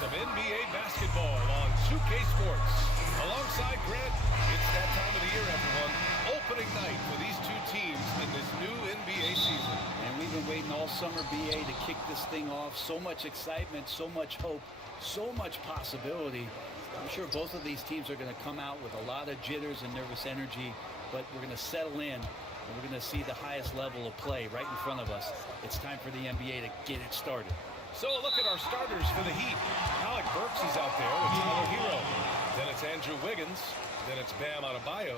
some NBA basketball on 2K Sports. Alongside Grant, it's that time of the year, everyone. Opening night for these two teams in this new NBA season. And we've been waiting all summer, BA, to kick this thing off. So much excitement, so much hope, so much possibility. I'm sure both of these teams are going to come out with a lot of jitters and nervous energy, but we're going to settle in, and we're going to see the highest level of play right in front of us. It's time for the NBA to get it started. So a look at our starters for the Heat. Alec Burks is out there with Herro. Then it's Andrew Wiggins. Then it's Bam Adebayo.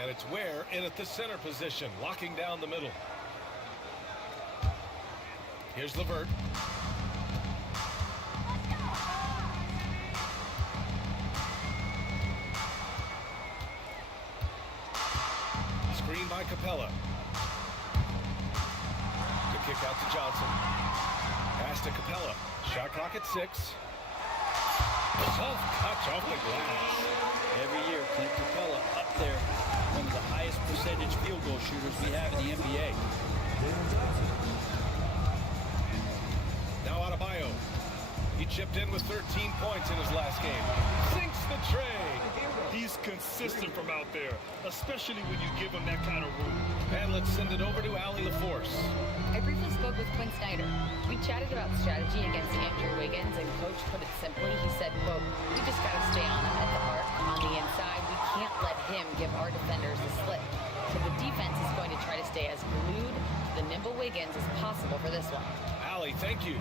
And it's Ware in at the center position, locking down the middle. Here's LeVert. Screen by Capella. The kick out to Johnson. Pass to Capella. Shot clock at 6. Soft touch off the glass. Every year, Clint Capella up there, one of the highest percentage field goal shooters we have in the NBA. Now Adebayo. He chipped in with 13 points in his last game. Sinks the Trae. He's consistent from out there, especially when you give him that kind of room. And let's send it over to Allie LaForce. I briefly spoke with Quinn Snyder. We chatted about strategy against Andrew Wiggins, and Coach put it simply. He said, quote, "We just got to stay on him at the arc. On the inside, we can't let him give our defenders a slip. So the defense is going to try to stay as glued to the nimble Wiggins as possible for this one." Allie, thank you.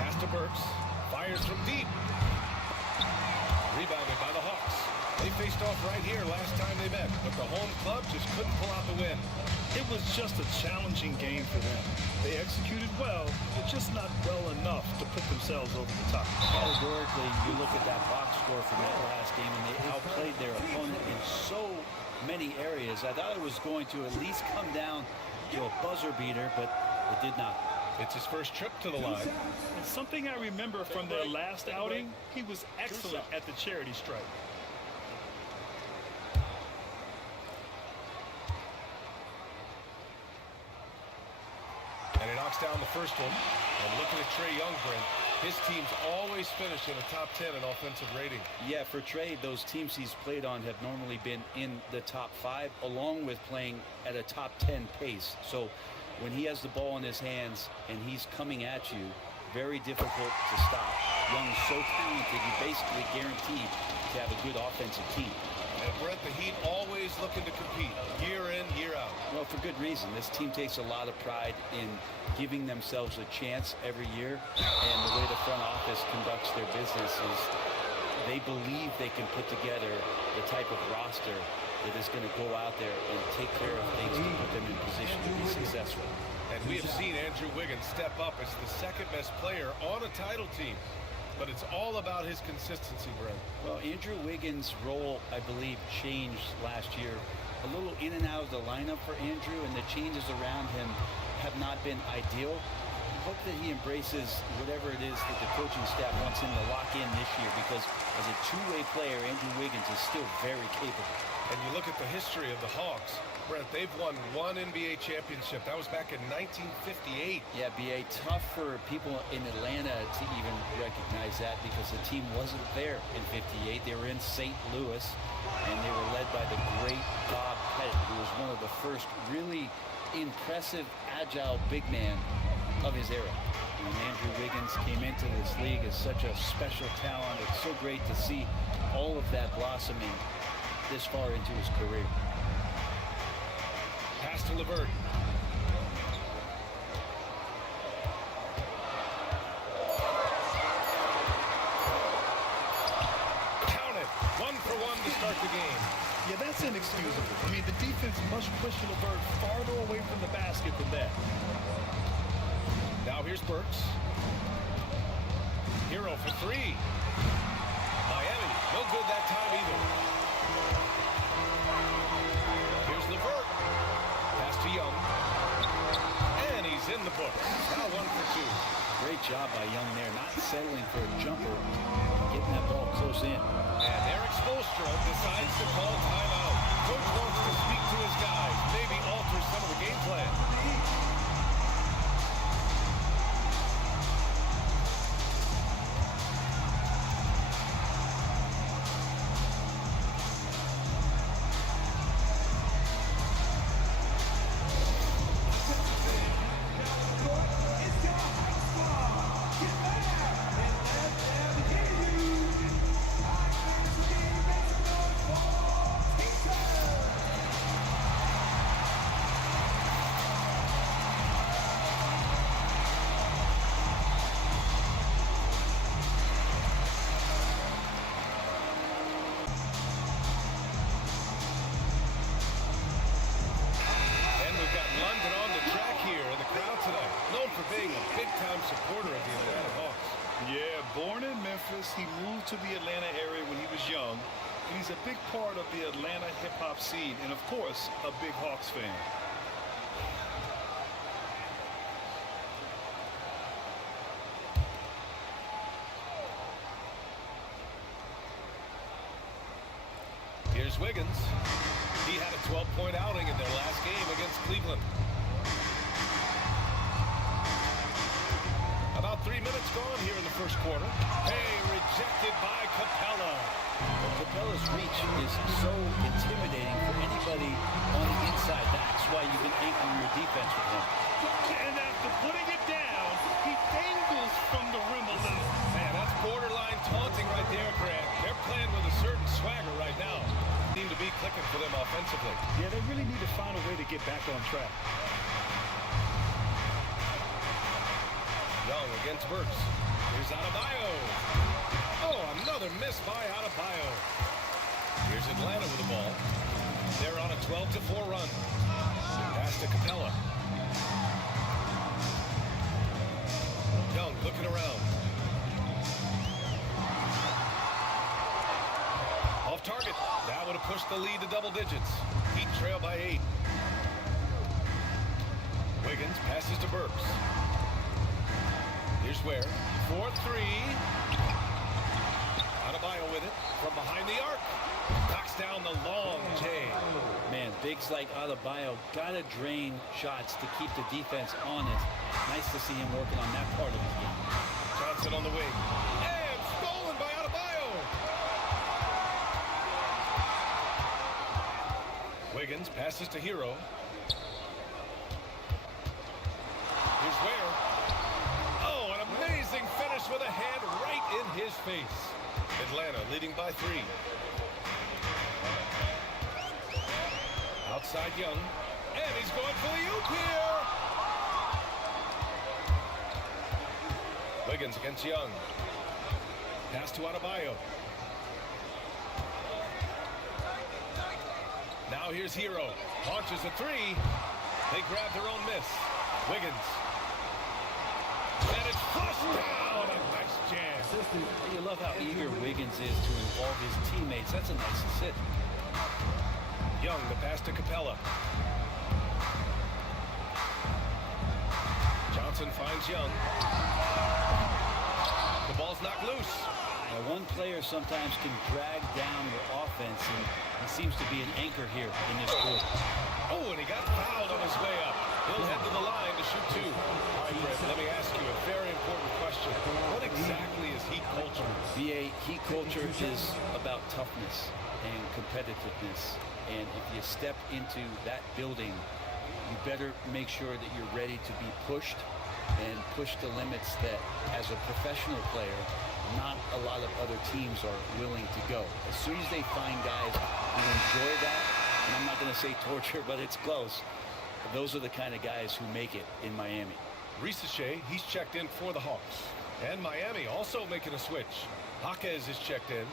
Pass to Burks. Fires from deep. Rebounded by the Hawks. They faced off right here last time they met, but the home club just couldn't pull out the win. It was just a challenging game for them. They executed well, but just not well enough to put themselves over the top. Categorically, you look at that box score from that last game, and they outplayed their opponent in so many areas. I thought it was going to at least come down to a buzzer beater, but it did not. It's his first trip to the line. And something I remember from their last outing, he was excellent at the charity stripe. And he knocks down the first one. And looking at Trae Young, Brent, his teams always finish in the top 10 in offensive rating. Yeah, for Trae, those teams he's played on have normally been in the top 5, along with playing at a top 10 pace. So when he has the ball in his hands and he's coming at you, very difficult to stop. Young is so talented, you're basically guaranteed to have a good offensive team. And Brett, the Heat always looking to compete year in, year out. Well, for good reason. This team takes a lot of pride in giving themselves a chance every year. And the way the front office conducts their business is they believe they can put together the type of roster that is going to go out there and take care of things to put them in position to be successful. And we have seen Andrew Wiggins step up as the second best player on a title team. But it's all about his consistency, Brent. Well, Andrew Wiggins' role, I believe, changed last year. A little in and out of the lineup for Andrew, and the changes around him have not been ideal. I hope that he embraces whatever it is that the coaching staff wants him to lock in this year, because as a two-way player, Andrew Wiggins is still very capable. And you look at the history of the Hawks, Brent, they've won one NBA championship. That was back in 1958. Yeah, BA, tough for people in Atlanta to even recognize that, because the team wasn't there in 58. They were in St. Louis, and they were led by the great Bob Pettit, who was one of the first really impressive, agile big man of his era. When Andrew Wiggins came into this league as such a special talent, it's so great to see all of that blossoming this far into his career. Pass to LeVert. Count it. 1 for 1 to start the game. Yeah, that's inexcusable. I mean, the defense must push LeVert farther away from the basket than that. Now here's Burks. Herro for 3. Miami, no good that time either. Here's LeVert. Pass to Young. And he's in the book. Now 1 for 2. Great job by Young there, not settling for a jumper, getting that ball close in. And Eric Spoelstra decides to call timeout. Coach wants to speak to his guys, maybe alter some of the game plan. big part of the Atlanta hip-hop scene, and of course, a big Hawks fan. Here's Wiggins. He had a 12-point outing in their last game against Cleveland. About 3 minutes gone here in the first quarter. Hey, rejected by Capella. Capella's reach is so intimidating for anybody on the inside. That's why you can anchor your defense with him. And after putting it down, he dangles from the rim a little. Man, that's borderline taunting right there, Grant. They're playing with a certain swagger right now. Seem to be clicking for them offensively. Yeah, they really need to find a way to get back on track. Young against Burks. Here's Adebayo. Oh, another miss by Adebayo. Here's Atlanta with the ball. They're on a 12-4 run. Pass to Capella. Young looking around. Off target. That would have pushed the lead to double digits. Heat trail by 8. Wiggins passes to Burks. Here's where. 4-3. Adebayo with it from behind the arc. Knocks down the long J. Man, bigs like Adebayo got to drain shots to keep the defense honest. Nice to see him working on that part of his game. Johnson on the wing. And stolen by Adebayo. Wiggins passes to Herro. Here's where. Oh, an amazing finish with a hand right in his face. Atlanta leading by 3. Outside Young. And he's going for the oop here. Wiggins against Young. Pass to Adebayo. Now here's Herro. Launches a 3. They grab their own miss. Wiggins. And it's flushed down. A nice jam. You love how eager Wiggins is to involve his teammates. That's a nice assist. Young, the pass to Capella. Johnson finds Young. The ball's knocked loose. Now, one player sometimes can drag down your offense, and he seems to be an anchor here in this quarter. Oh, and he got fouled on his way up. He'll head to the line to shoot 2. All right, Fred, let me ask you a very important question. What exactly is Heat culture? BA, Heat culture is about toughness and competitiveness. And if you step into that building, you better make sure that you're ready to be pushed and push the limits that, as a professional player, not a lot of other teams are willing to go. As soon as they find guys who enjoy that, and I'm not going to say torture, but it's close, those are the kind of guys who make it in Miami. Risache, he's checked in for the Hawks. And Miami also making a switch. Jaquez is checked in.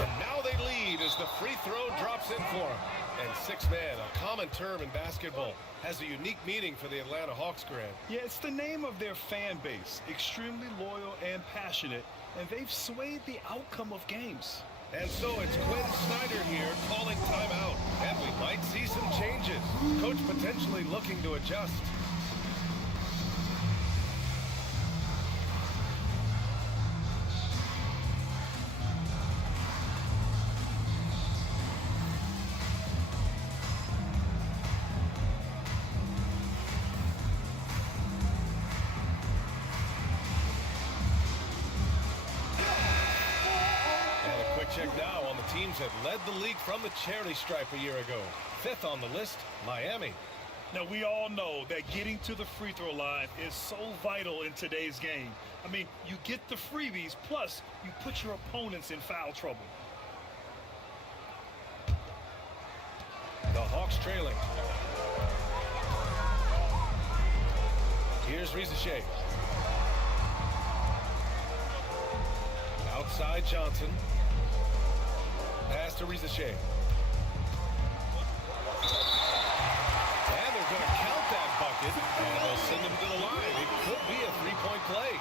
And now they lead as the free throw drops in for them. And 6-man, a common term in basketball, has a unique meaning for the Atlanta Hawks, Grant. Yeah, it's the name of their fan base. Extremely loyal and passionate, and they've swayed the outcome of games. And so it's Quinn Snyder here calling timeout. And we might see some changes. Coach potentially looking to adjust. Check now on the teams that led the league from the charity stripe a year ago. 5th on the list, Miami. Now, we all know that getting to the free throw line is so vital in today's game. I mean, you get the freebies, plus you put your opponents in foul trouble. The Hawks trailing. Here's Risache. Outside Johnson. Pass to Risache. And they're going to count that bucket. deflected, and they'll send him to the line. It could be a three-point play.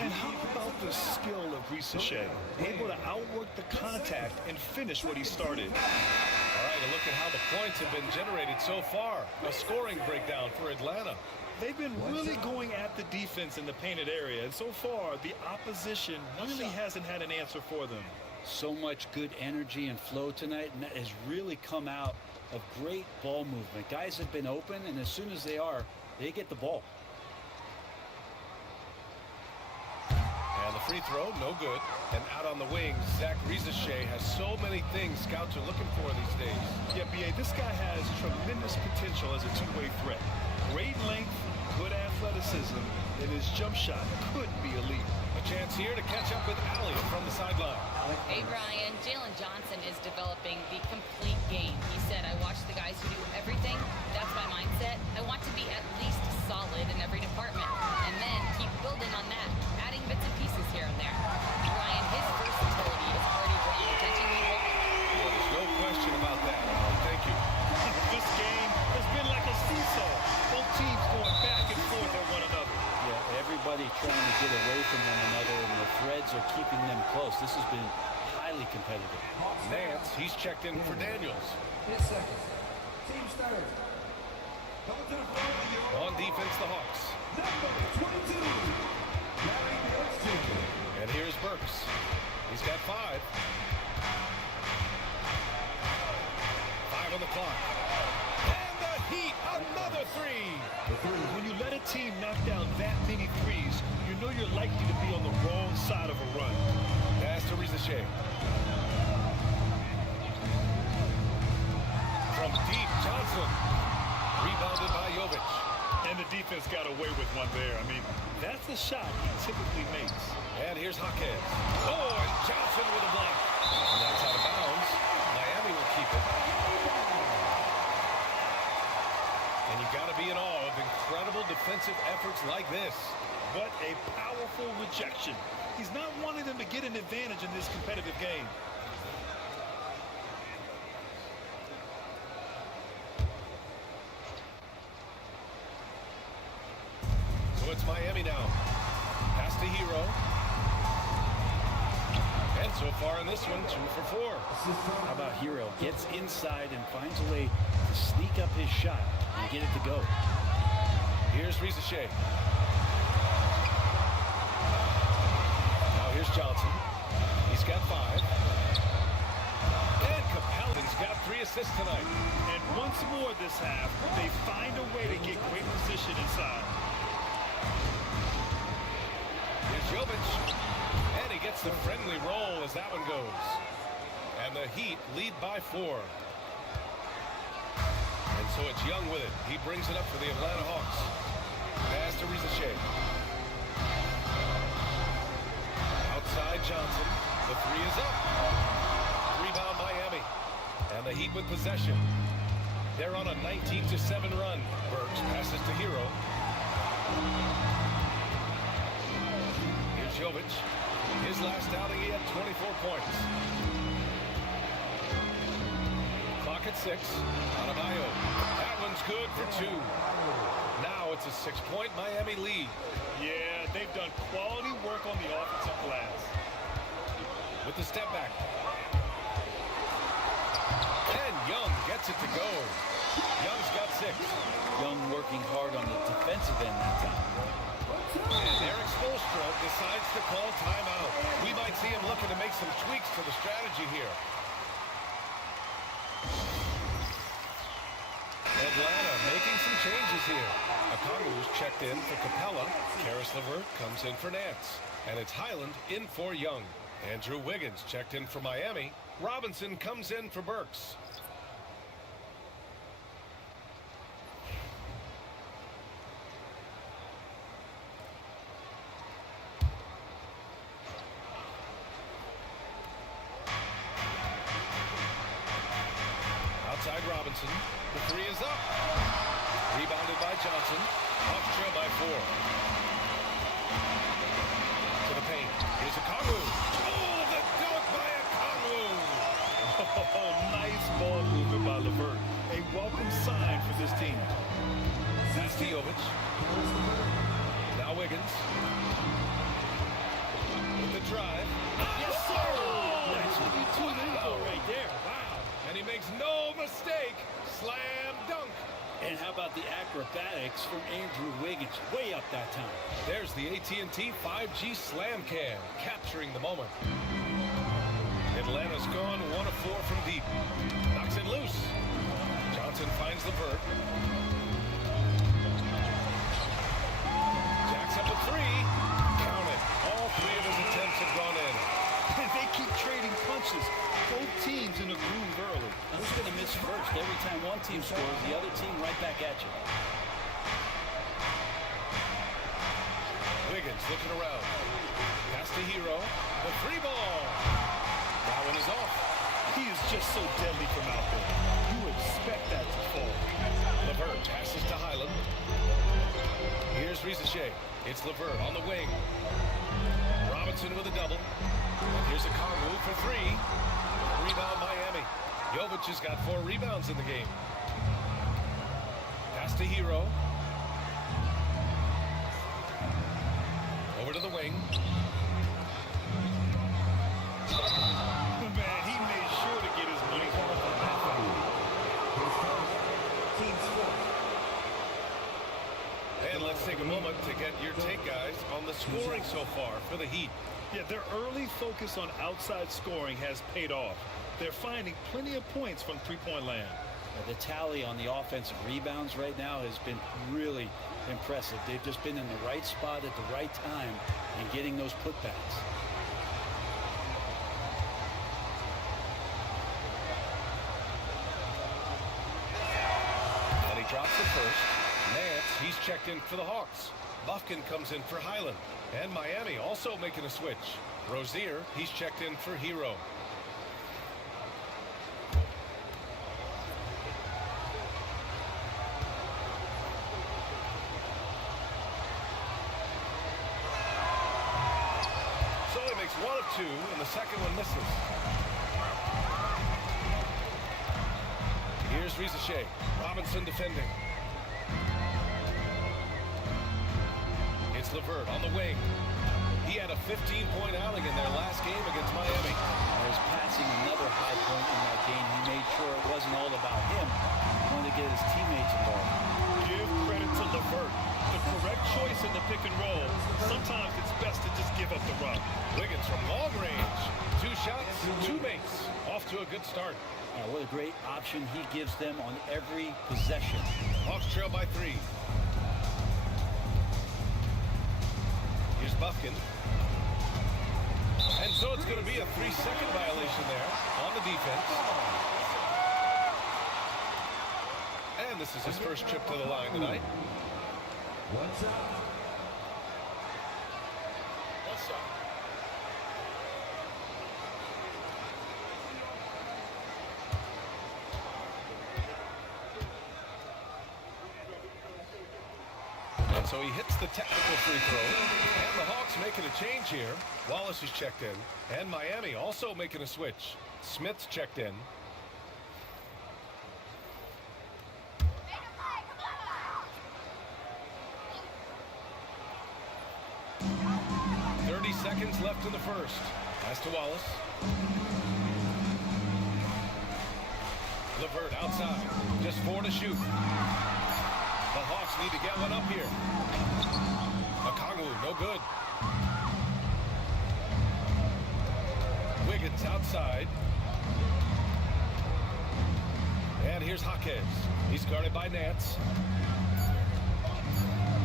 And how about the skill of Shea, able to outwork the contact and finish what he started? All right, a look at how the points have been generated so far. A scoring breakdown for Atlanta. They've been really going at the defense in the painted area, and so far, the opposition really hasn't had an answer for them. So much good energy and flow tonight, and that has really come out of great ball movement. Guys have been open, and as soon as they get the ball. And the free throw, no good. And out on the wings, Zach Shea has so many things scouts are looking for these days. Yeah, B.A., this guy has tremendous potential as a two-way threat. Great length, good athleticism, and his jump shot could be elite. A chance here to catch up with Allie from the sideline. Hey, Brian, Jalen Johnson is developing the complete game. He said, I watch the guys who do everything. That's my mindset. I want to be at least solid in every department, and then keep building on that, adding bits and pieces here and there. Brian, his versatility is already drawing attention league-wide. Well, there's no question about that. Thank you. This game has been like a seesaw. Both teams going back and forth at one another. Yeah, everybody trying to get away from one another, and the threads are keeping them close. This has been highly competitive. Nance, he's checked in for Daniels. 10 seconds. Team starter. Coming to the front of your On defense, the Hawks. number 22. Larry Brooks Jr. And here's Burks. He's got 5. 5 on the clock. And the Heat, another 3. When you let a team knock down that many threes, you know you're likely to be on the wrong side of a run. Pass to Shea. From deep, Johnson. Rebounded by Jovic. And the defense got away with one there. I mean, that's the shot he typically makes. And here's Jaquez. Oh, and Johnson with a block. And that's out of bounds. Miami will keep it. And you got to be in awe of incredible defensive efforts like this. What a powerful rejection. He's not wanting them to get an advantage in this competitive game. So it's Miami now. Pass to Herro. And so far in this one, 2 for 4. How about Herro? Gets inside and finds a way to sneak up his shot and get it to go. Here's Shea. Now here's Johnson. He's got 5. And Capellan's got 3 assists tonight. And once more this half, they find a way to get great position inside. Here's Jovic. And he gets the friendly roll as that one goes. And the Heat lead by 4. And so it's Young with it. He brings it up for the Atlanta Hawks. Pass to Shea. Outside Johnson. The 3 is up. Rebound Miami. And the Heat with possession. They're on a 19-7 run. Burks passes to Herro. Here's Jovic. His last outing, he had 24 points. Clock at 6. Adebayo. That one's good for 2. Now it's a 6-point Miami lead. Yeah, they've done quality work on the offensive glass. With the step back. And Young gets it to go. Young's got 6. Young working hard on the defensive end that time. And Eric Spoelstra decides to call timeout. We might see him looking to make some tweaks to the strategy here. Atlanta making some changes here. Okongwu's checked in for Capella. Karis LeVert comes in for Nance. And it's Highland in for Young. Andrew Wiggins checked in for Miami. Robinson comes in for Burks. Outside Robinson. The 3 is up. Rebounded by Johnson. Hawks trail by 4. To the paint. Here's Okongwu. Oh, the dunk by Okongwu. Oh, nice ball movement by LeVert. A welcome sign for this team. Wiggins way up that time. There's the AT&T 5G Slam Cam, capturing the moment. Atlanta's gone 1 of 4 from deep. Knocks it loose. Johnson finds LeVert. Jacks up a 3. Count it. All 3 of his attempts have gone in. And they keep trading punches. Both teams in a groove early. Who's going to miss first? Every time one team scores, the other team right back at you. Wiggins looking around. Pass to Herro. The 3 ball. That one is off. He is just so deadly from out there. You expect that to fall. LeVert passes to Highland. Here's Rizachet. It's LeVert on the wing. Robinson with a double. And here's a Congu for 3. Rebound Miami. Jovic has got 4 rebounds in the game. Pass to Herro. Over to the wing. Man, he made sure to get his money's worth on that one. Team score. And let's take a moment to get your take, guys, on the scoring so far for the Heat. Yeah, their early focus on outside scoring has paid off. They're finding plenty of points from three-point land. The tally on the offensive rebounds right now has been really impressive. They've just been in the right spot at the right time and getting those putbacks. And he drops it first. Nance, he's checked in for the Hawks. Buffkin comes in for Highland. And Miami also making a switch. Rozier, he's checked in for Herro. So he makes 1 of 2, and the second one misses. Here's Rizachet. Robinson defending. It's LeVert on the wing. He had a 15-point outing in their last game against Miami. There's passing another high point in that game. He made sure it wasn't all about him. He wanted to get his teammates involved. Give credit to LeVert. The correct choice in the pick and roll. Sometimes it's best to just give up the run. Wiggins from long range. 2 shots, 2 makes. Off to a good start. What a great option he gives them on every possession. Hawks trail by 3. Here's Buffkin. And so it's going to be a 3-second violation there on the defense. And this is his first trip to the line tonight. What's up? What's up? And so he hits the technical free throw. And the Hawks making a change here. Wallace is checked in. And Miami also making a switch. Smith's checked in. Seconds left in the first. Pass to Wallace. LeVert outside. Just 4 to shoot. The Hawks need to get one up here. Okongwu, no good. Wiggins outside. And here's Jaquez. He's guarded by Nance.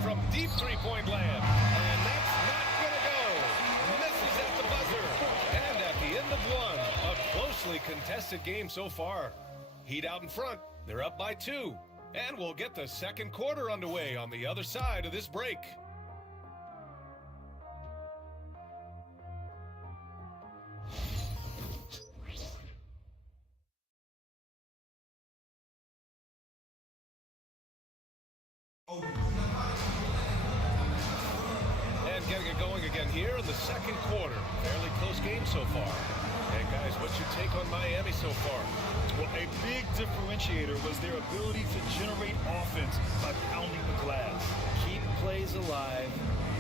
From deep 3-point land. And that's not going to go. Misses at the buzzer. And at the end of 1, a closely contested game so far. Heat out in front. They're up by 2. And we'll get the second quarter underway on the other side of this break. And getting it going again here in the second quarter. Fairly close game so far. And guys, what's your take on Miami so far? Well, a big differentiator was their ability to generate offense by pounding the glass. Keep plays alive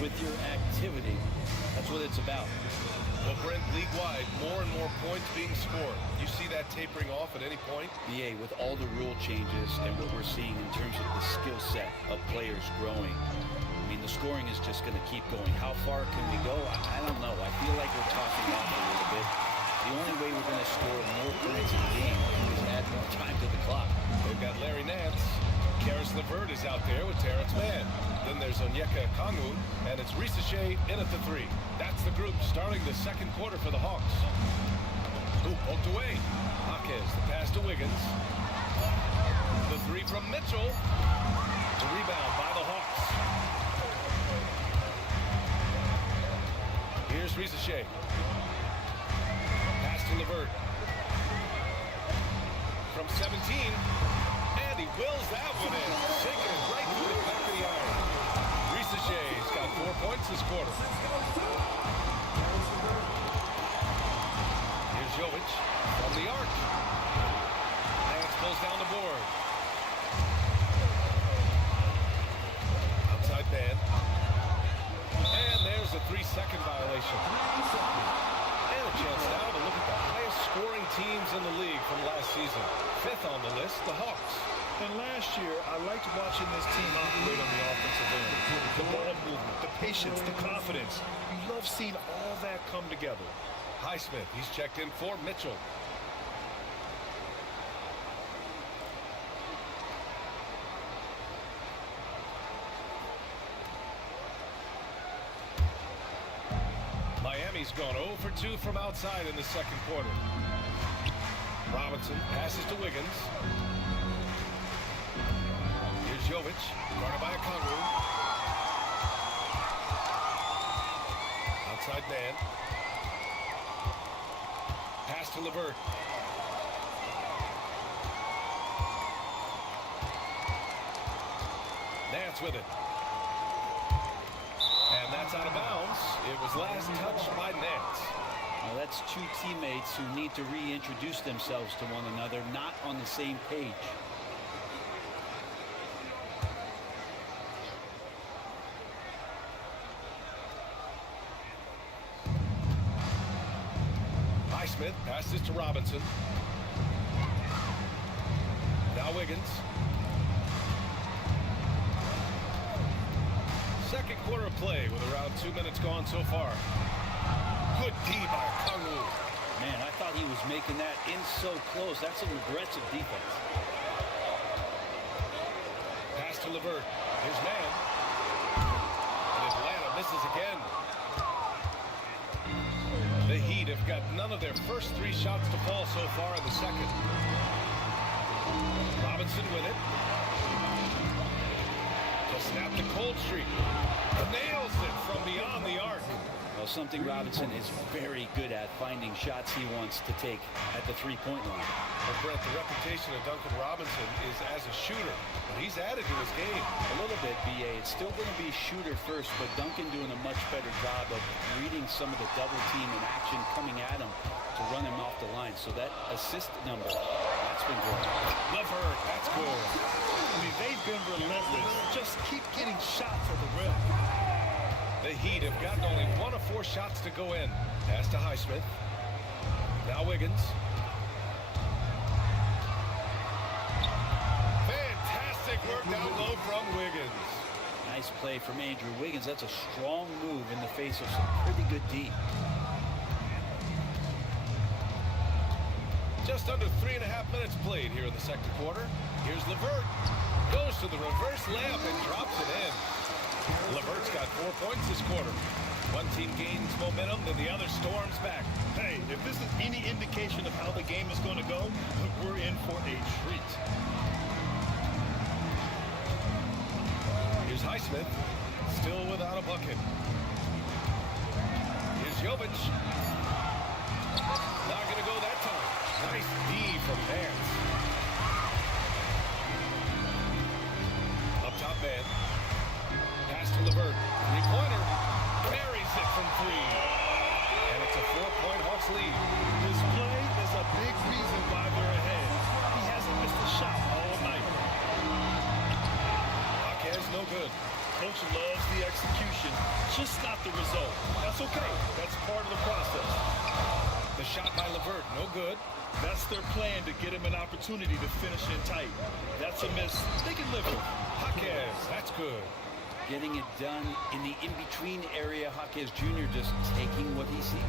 with your activity. That's what it's about. Well, Brent, league-wide, more and more points being scored. You see that tapering off at any point? BA, with all the rule changes and what we're seeing in terms of the skill set of players growing, scoring is just going to keep going. How far can we go? I don't know. I feel like we're talking off a little bit. The only way we're going to score more points in the game is add more time to the clock. They've got Larry Nance. Karis LeVert is out there with Terrence Mann. Then there's Onyeka Okongwu, and it's Risache in at the 3. That's the group starting the second quarter for the Hawks. Ooh, poked away. Jaquez, the pass to Wiggins. The 3 from Mitchell. The rebound by the Hawks. Here's Risache. Pass to LeVert. From 17. And he wills that one in. Shaking it right through the back of the iron. Risache's got 4 points this quarter. Here's Jovic from the arc. Nance pulls down the board. Outside man. And there's a 3-second violation. And a chance now to look at the highest scoring teams in the league from last season. 5th on the list, the Hawks. And last year, I liked watching this team operate on the offensive end. The ball movement, the patience, the confidence. You love seeing all that come together. Highsmith, he's checked in for Mitchell. Miami's gone 0 for 2 from outside in the second quarter. Robinson passes to Wiggins. Here's Jovic, guarded by Okongwu. Outside man. Pass to LeVert. Nance with it. And that's out of bounds. It was last touched by Nance. Now that's 2 teammates who need to reintroduce themselves to one another, not on the same page. Highsmith passes to Robinson. Now Wiggins. Second quarter of play with around 2 minutes gone so far. Good D by Okongwu. Man, I thought he was making that in so close. That's an aggressive defense. Pass to LeVert. Here's Mann. And Atlanta misses again. The Heat have got none of their first 3 shots to fall so far in the second. Robinson with it. To snap the cold streak. Nails it from beyond the arc. Well, something Robinson is very good at, finding shots he wants to take at the 3-point line. Well, Brett, the reputation of Duncan Robinson is as a shooter, but he's added to his game. A little bit, BA. It's still going to be shooter first, but Duncan doing a much better job of reading some of the double team in action coming at him to run him off the line. So that assist number, that's been good. LeVert, that's good. I mean, they've been relentless. Just keep getting shots at the rim. The Heat have gotten only 1 of 4 shots to go in. Pass to Highsmith. Now Wiggins. Fantastic work down low from Wiggins. Nice play from Andrew Wiggins. That's a strong move in the face of some pretty good D. Just under 3.5 minutes played here in the second quarter. Here's LeVert. Goes to the reverse layup and drops it in. LeVert's got 4 points this quarter. One team gains momentum, then the other storms back. Hey, if this is any indication of how the game is going to go, we're in for a treat. Here's Highsmith, still without a bucket. Here's Jovic. Not going to go that time. Nice D from Nance. Up top man. Pass to LeVert. 3-pointer. Buries it from 3. And it's a 4-point Hawks lead. This play is a big reason why they're ahead. He hasn't missed a shot all night. Jaquez, no good. Coach loves the execution, just not the result. That's okay. That's part of the process. The shot by LeVert, no good. That's their plan to get him an opportunity to finish in tight. That's a miss they can live with. Jaquez, that's good. getting it done in the in-between area. Jaquez Jr. just taking what he sees.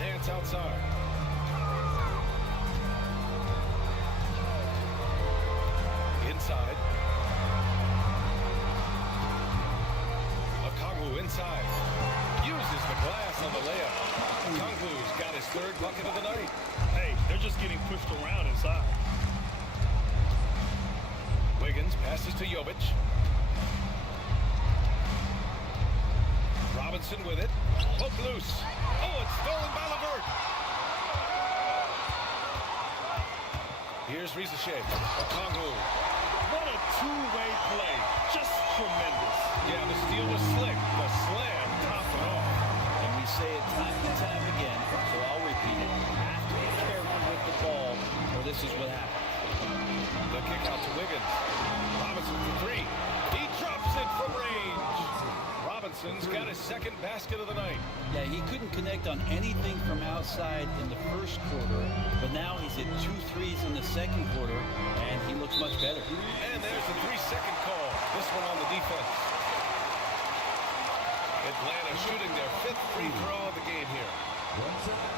Nance outside. Inside. Okongwu inside. Uses the glass on the layup. Okongwu's got his third bucket of the night. Hey, they're just getting pushed around inside. Wiggins passes to Jovic. Robinson with it. Hook loose. Oh, it's stolen by LeVert. Here's Rizachet. Okongwu. What a two-way play. Just tremendous. Yeah, the steal was slick. The slam topped it off. And we say it time and time again, so I'll repeat it. You have to be careful with the ball, or this is what happens. The kick out to Wiggins. Robinson for three. He drops it from range. Robinson's got his second basket of the night. Yeah, he couldn't connect on anything from outside in the first quarter, but now he's hit 2 threes in the second quarter, and he looks much better. And there's a 3-second call. This one on the defense. Atlanta shooting their 5th free throw of the game here. One shot.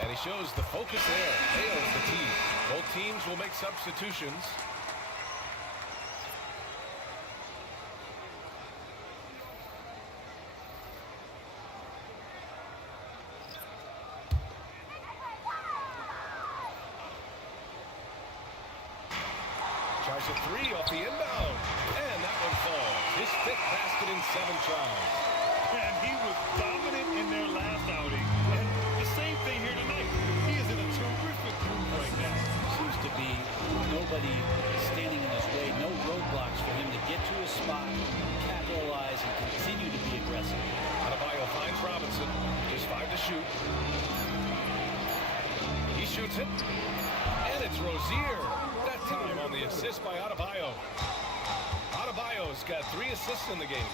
And he shows the focus there. Hails the team. Both teams will make substitutions. Tries a three off the inbound. And that one falls. His 5th basket in 7 tries. And he was dominant in their last outing. And the same thing here tonight. He is in a terrific groove right now. Seems to be nobody standing in his way, no roadblocks for him to get to his spot, capitalize, and continue to be aggressive. Adebayo finds Robinson. Just 5 to shoot. He shoots it. And it's Rozier. That time on the assist by Adebayo. Adebayo's got 3 assists in the game.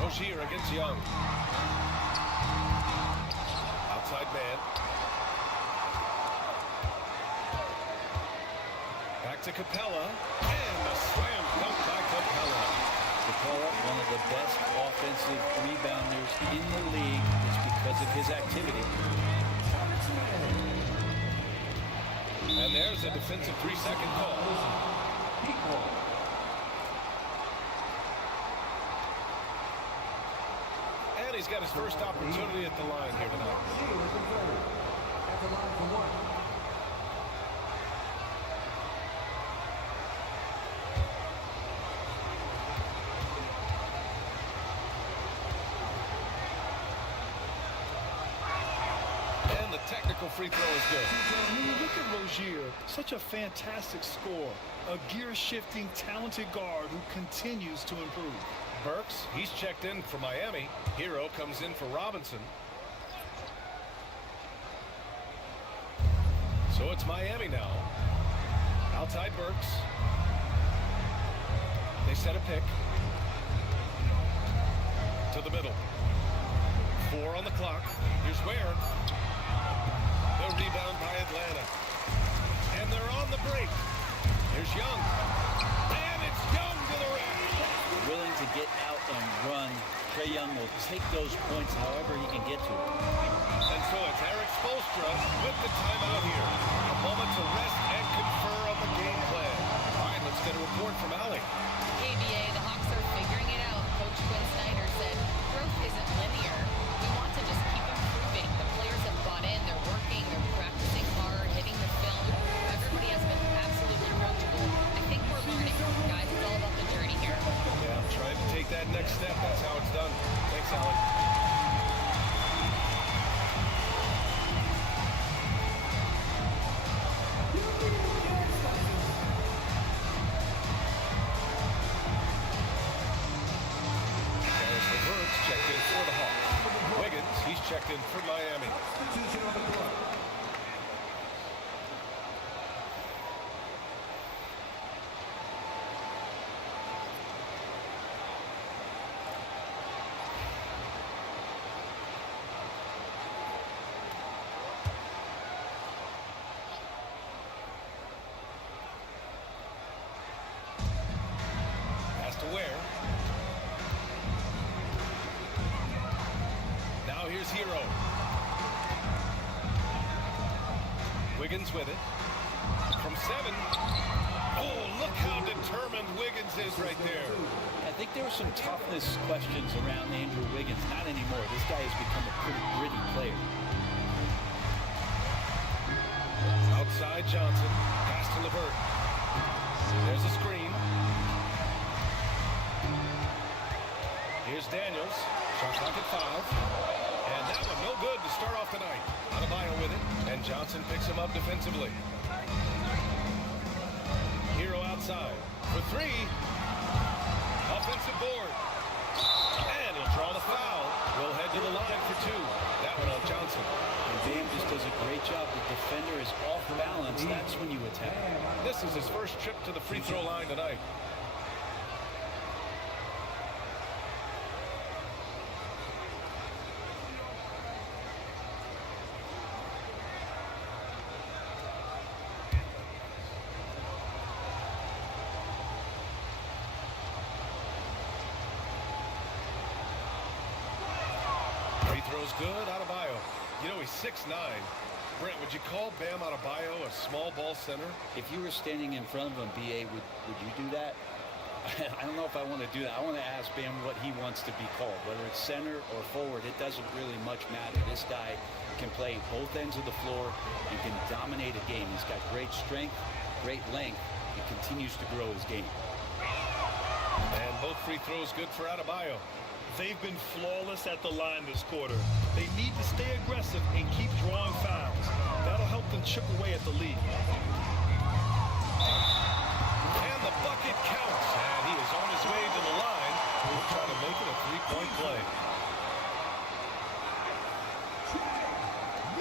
Rozier against Young. Outside man. Back to Capella. And a slam dunk by Capella. Capella, one of the best offensive rebounders in the league. It's because of his activity. And there's a defensive 3-second call. And he's got his first opportunity at the line here tonight. At the line for 1. And the technical free throw is good. When you look at Rozier, such a fantastic scorer, a gear-shifting, talented guard who continues to improve. Burks, he's checked in for Miami. Herro comes in for Robinson. So it's Miami now. Outside Burks. They set a pick. To the middle. 4 on the clock. Here's Ware. The rebound by Atlanta. And they're on the break. Here's Young. And it's Young to the rack. Willing to get out and run. Trae Young will take those points however he can get to it. And so it's Eric Spoelstra with the timeout here. A moment to rest and confer on the game plan. All right, let's get a report from Allie. ABA, the Hawks are figuring it out. Coach Quinn Snyder said growth isn't linear. We want to just keep improving. The players have bought in. They're working. They're practicing hard, hitting the film. Everybody has been absolutely coachable. I think we're learning. Guys, it's all about the journey here. Yeah, I'm trying to take that next step. That's how it's done. Thanks, Allie. There's LeVert's checked in for the Hawks. Wiggins, he's checked in for Miami. Substitution on the clock. Wiggins with it. From 7. Oh, look how determined Wiggins is right there. I think there were some toughness questions around Andrew Wiggins. Not anymore. This guy has become a pretty gritty player. Outside Johnson. Pass to LeVert. There's a screen. Here's Daniels. Shot clock at 5. And that one no good to start off the night. Adebayo with it. And Johnson picks him up defensively. Herro outside for 3. Offensive board. And he'll draw the foul. We'll head to the line for 2. That one on Johnson. And Bam just does a great job. The defender is off balance. That's when you attack. This is his first trip to the free throw line tonight. Free throw's good. Adebayo. You know, he's 6'9". Brent, would you call Bam Adebayo a small ball center? If you were standing in front of him, BA, would you do that? I don't know if I want to do that. I want to ask Bam what he wants to be called. Whether it's center or forward, it doesn't really much matter. This guy can play both ends of the floor and can dominate a game. He's got great strength, great length. He continues to grow his game. And both free throws good for Adebayo. They've been flawless at the line this quarter. They need to stay aggressive and keep drawing fouls. That'll help them chip away at the lead. And the bucket counts. And he is on his way to the line. We'll try to make it a three-point play.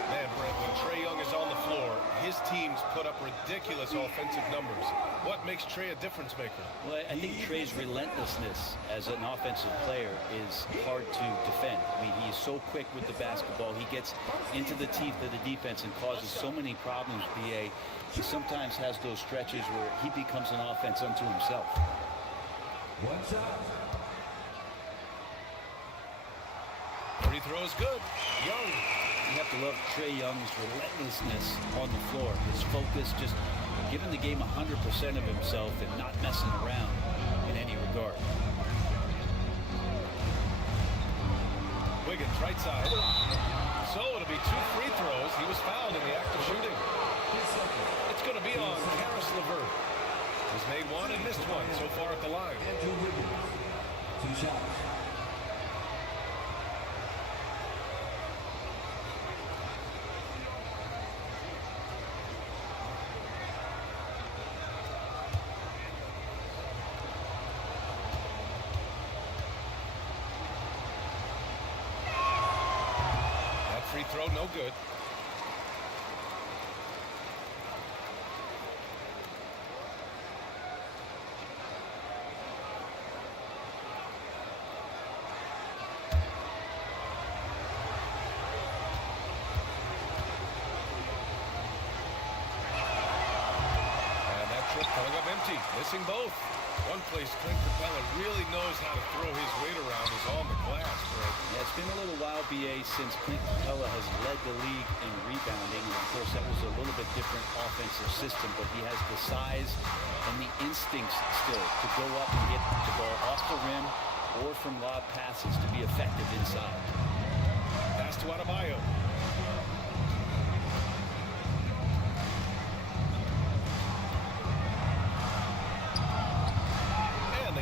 Man, Brent, when Trae Young is on the floor, his teams put up ridiculous offensive numbers. What makes Trae a difference maker? Well, I think Trae's relentlessness as an offensive player is hard to defend. I mean, he is so quick with the basketball. He gets into the teeth of the defense and causes so many problems, BA. He sometimes has those stretches where he becomes an offense unto himself. One shot. Free throw is good. Young. You have to love Trae Young's relentlessness on the floor. His focus, just giving the game 100% of himself and not messing around in any regard. Wiggins right side. So it'll be 2 free throws. He was fouled in the act of shooting. It's going to be on Caris LeVert. He's made 1 and missed 1 so far at the line. Andrew Wiggins. 2 shots. Free throw, no good. And that trip coming up empty, missing both. One place Clint Capella really knows how to throw his weight around is on the glass, Fred. Yeah, it's been a little while, BA, since Clint Capella has led the league in rebounding. And of course, that was a little bit different offensive system, but he has the size and the instincts still to go up and get the ball off the rim or from lob passes to be effective inside. Pass to Adebayo.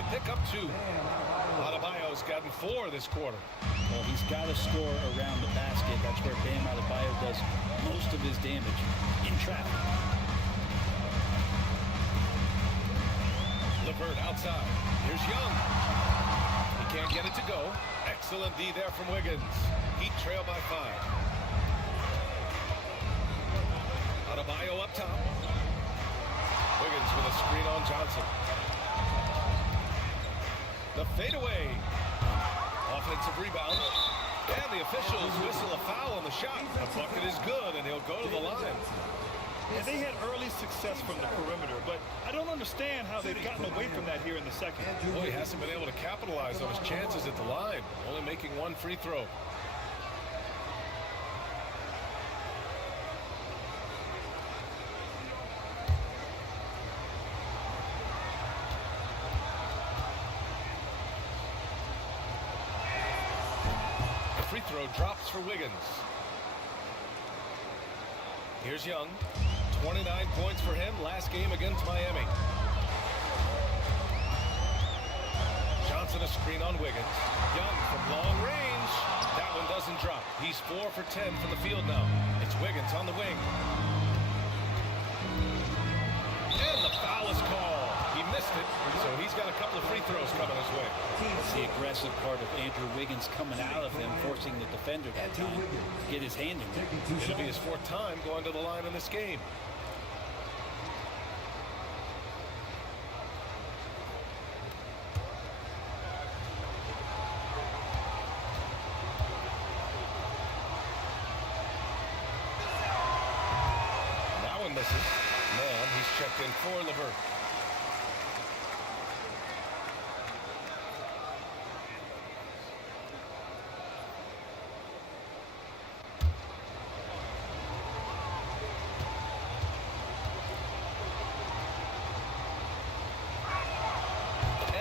Pick up 2. Adebayo's gotten 4 this quarter. Well, he's got to score around the basket. That's where Bam Adebayo does most of his damage in traffic. LeVert outside. Here's Young. He can't get it to go. Excellent D there from Wiggins. Heat trail by 5. Adebayo up top. Wiggins with a screen on Johnson. The fadeaway. Offensive rebound. And the officials whistle a foul on the shot. The bucket is good, and he'll go to the line. And they had early success from the perimeter, but I don't understand how they've gotten away from that here in the second. Well, he hasn't been able to capitalize on his chances at the line, only making 1 free throw. throw drops for Wiggins. Here's Young. 29 points for him last game against Miami. Johnson a screen on Wiggins. Young from long range. That one doesn't drop. He's 4 for 10 from the field now. It's Wiggins on the wing. And the foul is called. He missed it, so he's got a couple of free throws coming his way. That's the aggressive part of Andrew Wiggins coming out of him, forcing the defender that time to get his hand in there. It'll be his 4th time going to the line in this game. That one misses. Man, he's checked in for LeVert.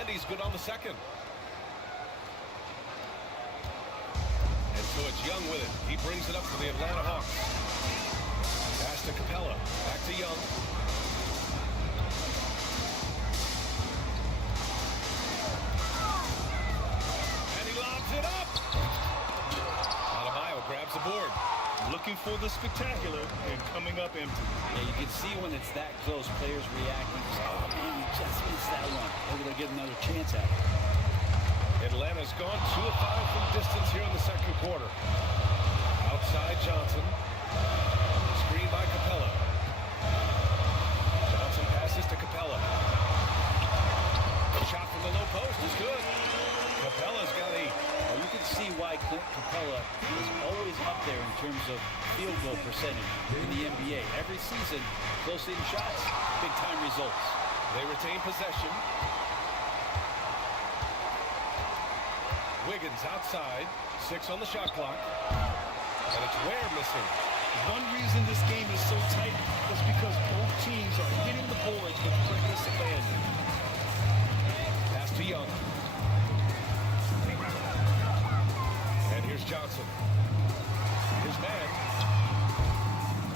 He's good on the second. And so it's Young with it. He brings it up for the Atlanta Hawks. Pass to Capella. Back to Young. And he lobs it up. Adebayo grabs the board. Looking for the spectacular and coming up empty. Yeah, you can see when it's that close, players reacting. Oh, man, you just missed that one. Maybe they'll get another chance at it. Atlanta's gone 2 of 5 from distance here in the second quarter. Outside Johnson. Screen by Capella. Johnson passes to Capella. Shot from the low post is good. Capella's got a... Well, you can see why Clint Capella is always up there in terms of field goal percentage in the NBA. Every season, close-in shots, big-time results. They retain possession. Wiggins outside. 6 on the shot clock. And it's Ware missing. One reason this game is so tight is because both teams are hitting the boards with reckless abandon. Pass to Young. And here's Johnson. Here's Mann.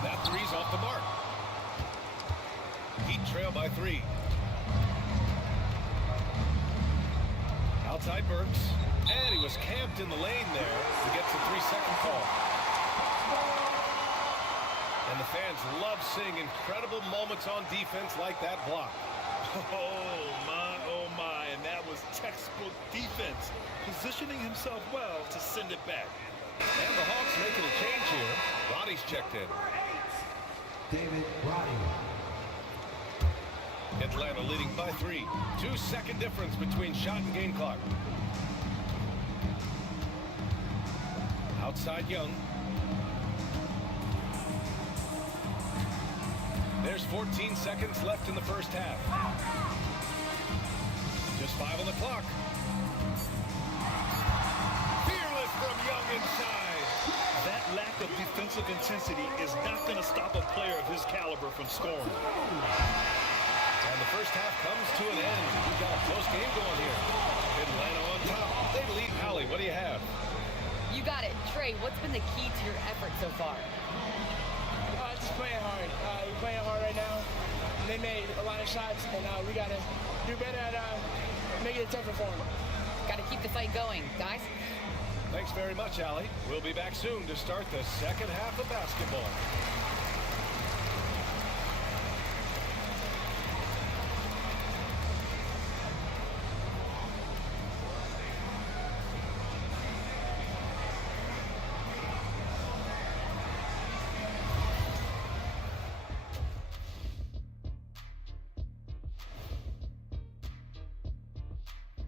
That three's off the mark. Heat trail by 3. Outside Burks. And he was camped in the lane there to get the 3-second call. And the fans love seeing incredible moments on defense like that block. Oh my, and that was textbook defense. Positioning himself well to send it back. And the Hawks making a change here. Roddy's checked in. David Roddy. Atlanta leading by 3. 2-second difference between shot and game clock. Outside Young. There's 14 seconds left in the first half. Just 5 on the clock. Fearless from Young inside. That lack of defensive intensity is not going to stop a player of his caliber from scoring. And the first half comes to an end. We've got a close game going here. Atlanta on top. They lead. Allie, what do you have? You got it. Trae, what's been the key to your effort so far? Just playing hard. We're playing hard right now. They made a lot of shots, and we got to do better at making it tougher for them. Got to keep the fight going, guys. Thanks very much, Allie. We'll be back soon to start the second half of basketball.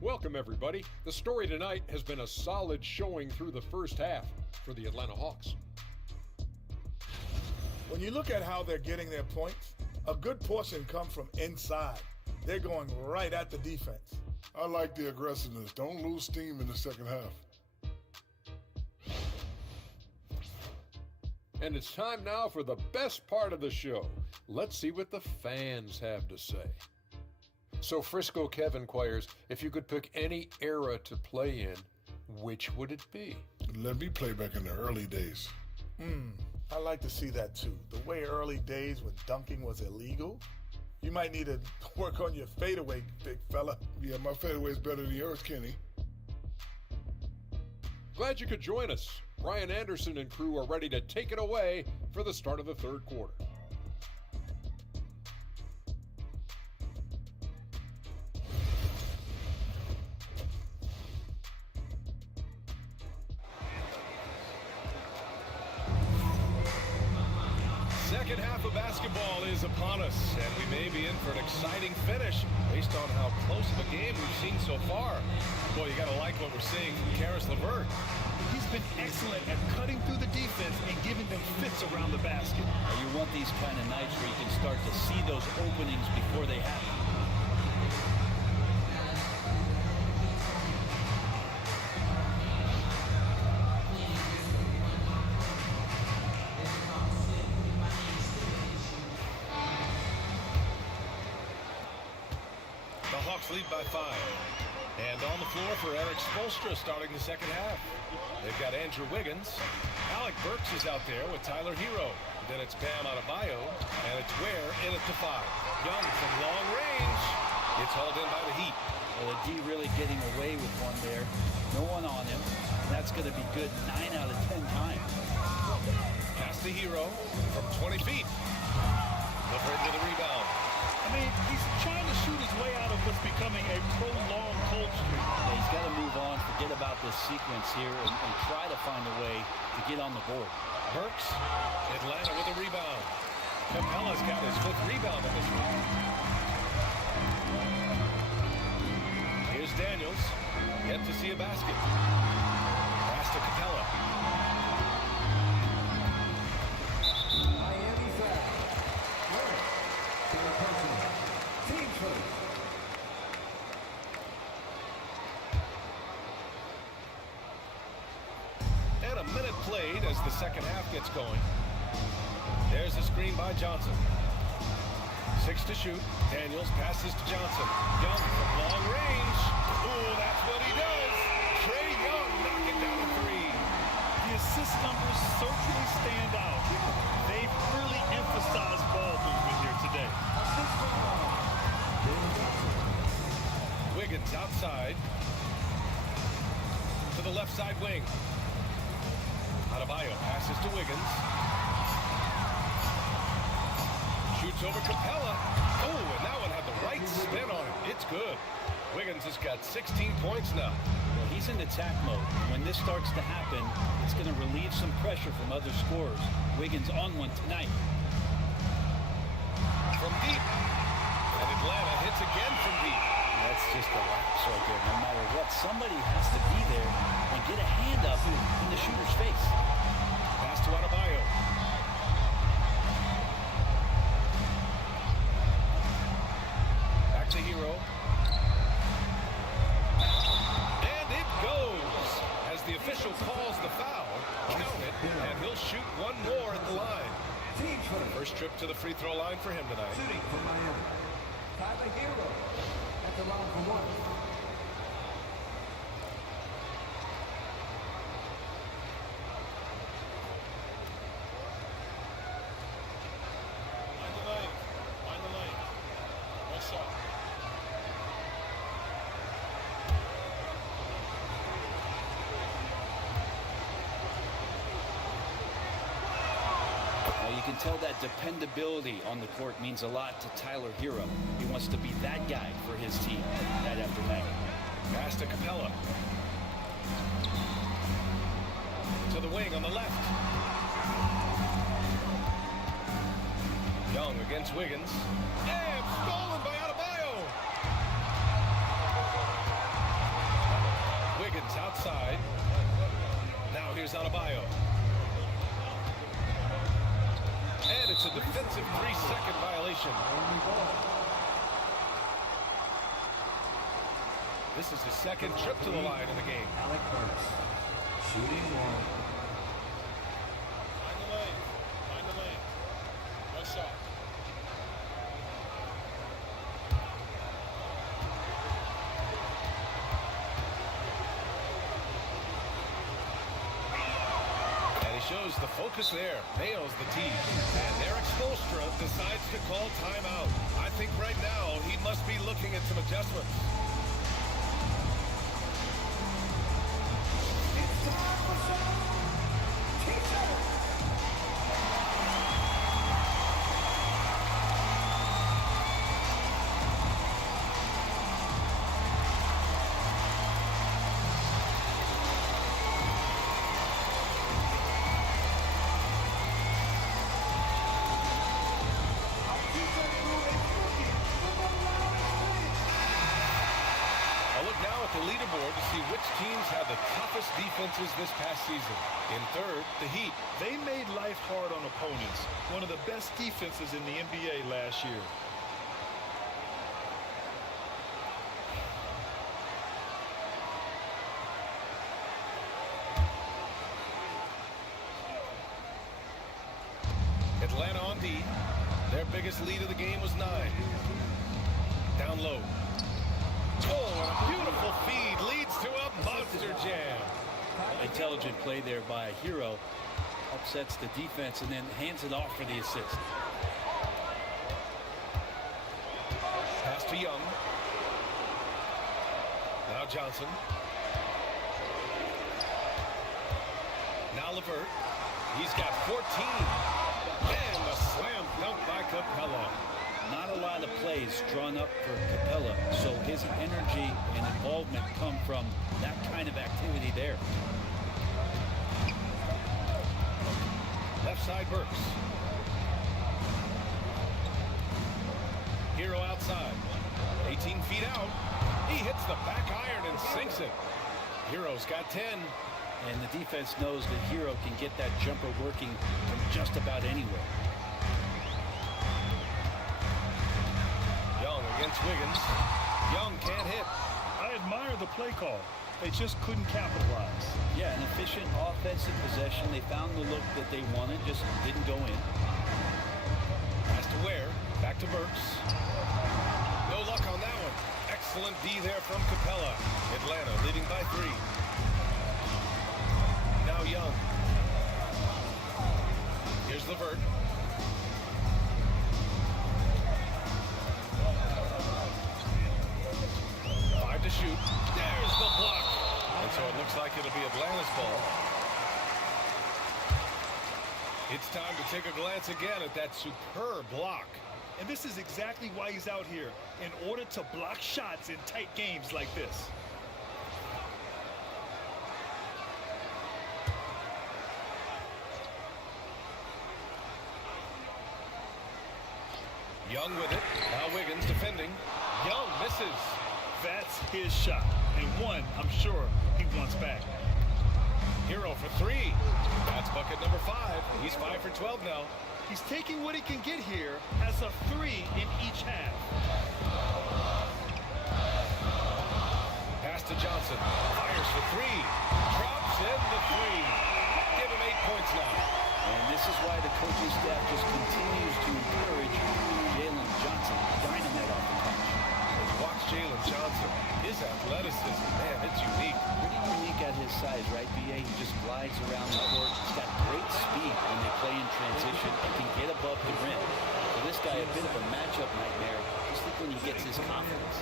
Welcome, everybody. The story tonight has been a solid showing through the first half for the Atlanta Hawks. When you look at how they're getting their points, a good portion come from inside. They're going right at the defense. I like the aggressiveness. Don't lose steam in the second half. And it's time now for the best part of the show. Let's see what the fans have to say. So Frisco Kev inquires, if you could pick any era to play in, which would it be? Let me play back in the early days. I like to see that too. The way early days when dunking was illegal. You might need to work on your fadeaway, big fella. Yeah, my fadeaway is better than yours, Kenny. Glad you could join us. Brian Anderson and crew are ready to take it away for the start of the third quarter. Second half of basketball is upon us, and we may be in for an exciting finish based on how close of a game we've seen so far. Boy, you got to like what we're seeing from Karis LeVert. He's been excellent at cutting through the defense and giving them fits around the basket. You want these kind of nights where you can start to see those openings before they happen. The Hawks lead by 5. And on the floor for Eric Spoelstra starting the second half. They've got Andrew Wiggins. Alec Burks is out there with Tyler Herro. Then it's Bam Adebayo, and it's Ware in at the 5. Young from long range. It's hauled in by the Heat. Well, the D really getting away with one there. No one on him. That's going to be good 9 out of 10 times. Pass to Herro from 20 feet. LeVert with a rebound. I mean, he's trying to shoot his way out of what's becoming a prolonged cold streak. Yeah, he's got to move on, forget about this sequence here, and try to find a way to get on the board. Burks, Atlanta with a rebound. Capella's got his 5th rebound of this week. Here's Daniels, yet to see a basket. Pass to Capella. Miami foul. Team first. And a minute played as the second half gets going. There's a screen by Johnson. 6 to shoot. Daniels passes to Johnson. Young from long range. Ooh, that's what he does. Trae Young knocking down a 3. The assist numbers certainly stand out. They've really emphasized ball movement here today. Wiggins outside to the left side wing. Adebayo passes to Wiggins. Shoots over Capella. Oh, and that one had the right spin on it. It's good. Wiggins has got 16 points now. Well, he's in attack mode. When this starts to happen, it's going to relieve some pressure from other scorers. Wiggins on one tonight. From deep. And Atlanta hits again from deep. That's just a lapse right there. No matter what, somebody has to be there and get a hand up in the shooter's face. Pass to Adebayo. Back to Herro. And it goes. As the official calls the foul, count it, and he'll shoot one more at the line. Team first. First trip to the free throw line for him tonight. Shooting for Miami. Tyler Herro. At the line for 1. Find the lane. Nice shot. Well, you can tell that dependability on the court means a lot to Tyler Herro. He wants to be that guy for his team night after night. Pass to Capella. To the wing on the left. Young against Wiggins. And stolen by Adebayo. Wiggins outside. Now here's Adebayo. And it's a defensive 3-second violation. This is his second trip to the line in the game. Alec Burks. Shooting 1. Find the lane. Find the lane. Nice shot. shows the focus there. Nails the tee. And Eric Spoelstra decides to call timeout. I think right now he must be looking at some adjustments. It's time for some t-shirts. The leaderboard to see which teams have the toughest defenses this past season. In third, the Heat. They made life hard on opponents. One of the best defenses in the NBA last year. Atlanta on D. Their biggest lead of the game was 9. Down low. Oh, and a beautiful feed leads to a monster jam. Intelligent play there by Herro. Upsets the defense and then hands it off for the assist. Pass to Young. Now Johnson. Now LeVert. He's got 14. And a slam dunk by Capella. Not a lot of plays drawn up for Capella, so his energy and involvement come from that kind of activity there. Left side Burks. Herro outside. 18 feet out. He hits the back iron and sinks it. Herro's got 10. And the defense knows that Herro can get that jumper working from just about anywhere. Young against Wiggins. Young can't hit. I admire the play call. They just couldn't capitalize. Yeah, an efficient offensive possession. They found the look that they wanted, just didn't go in. Pass to Ware. Back to Burks. No luck on that one. Excellent D there from Capella. Atlanta leading by 3. Now Young. Here's LeVert. To shoot. There's the block. And so it looks like it'll be Atlanta's ball. It's time to take a glance again at that superb block. And this is exactly why he's out here, in order to block shots in tight games like this. Young with it. Now Wiggins defending. Young misses. That's his shot, and one I'm sure he wants back. Herro for 3. That's bucket number 5. He's 5 for 12 now. He's taking what he can get here, has a 3 in each half. Pass to Johnson. Fires for 3. Drops in the 3. Give him 8 points now. And this is why the coaching staff just continues to encourage Jalen Johnson, dynamite off the touch. Watch Jalen Johnson. His athleticism, man, it's unique. Pretty unique at his size, right, B.A.? He just glides around the court. He's got great speed when they play in transition and can get above the rim. For this guy, a bit of a matchup nightmare, just think when he gets his confidence.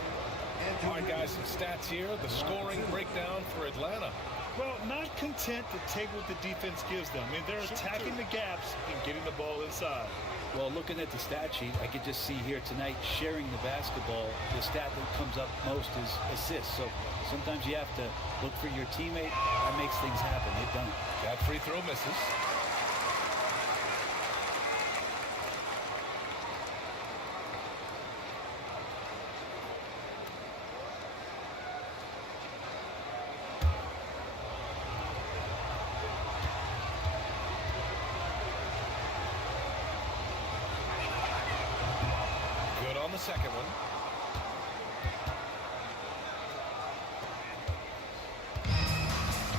All right, guys, some stats here. The scoring breakdown for Atlanta. Well, not content to take what the defense gives them. I mean, they're attacking the gaps and getting the ball inside. Well, looking at the stat sheet, I could just see here tonight sharing the basketball. The stat that comes up most is assists. So sometimes you have to look for your teammate. That makes things happen. They've done it. That free throw misses. Second one.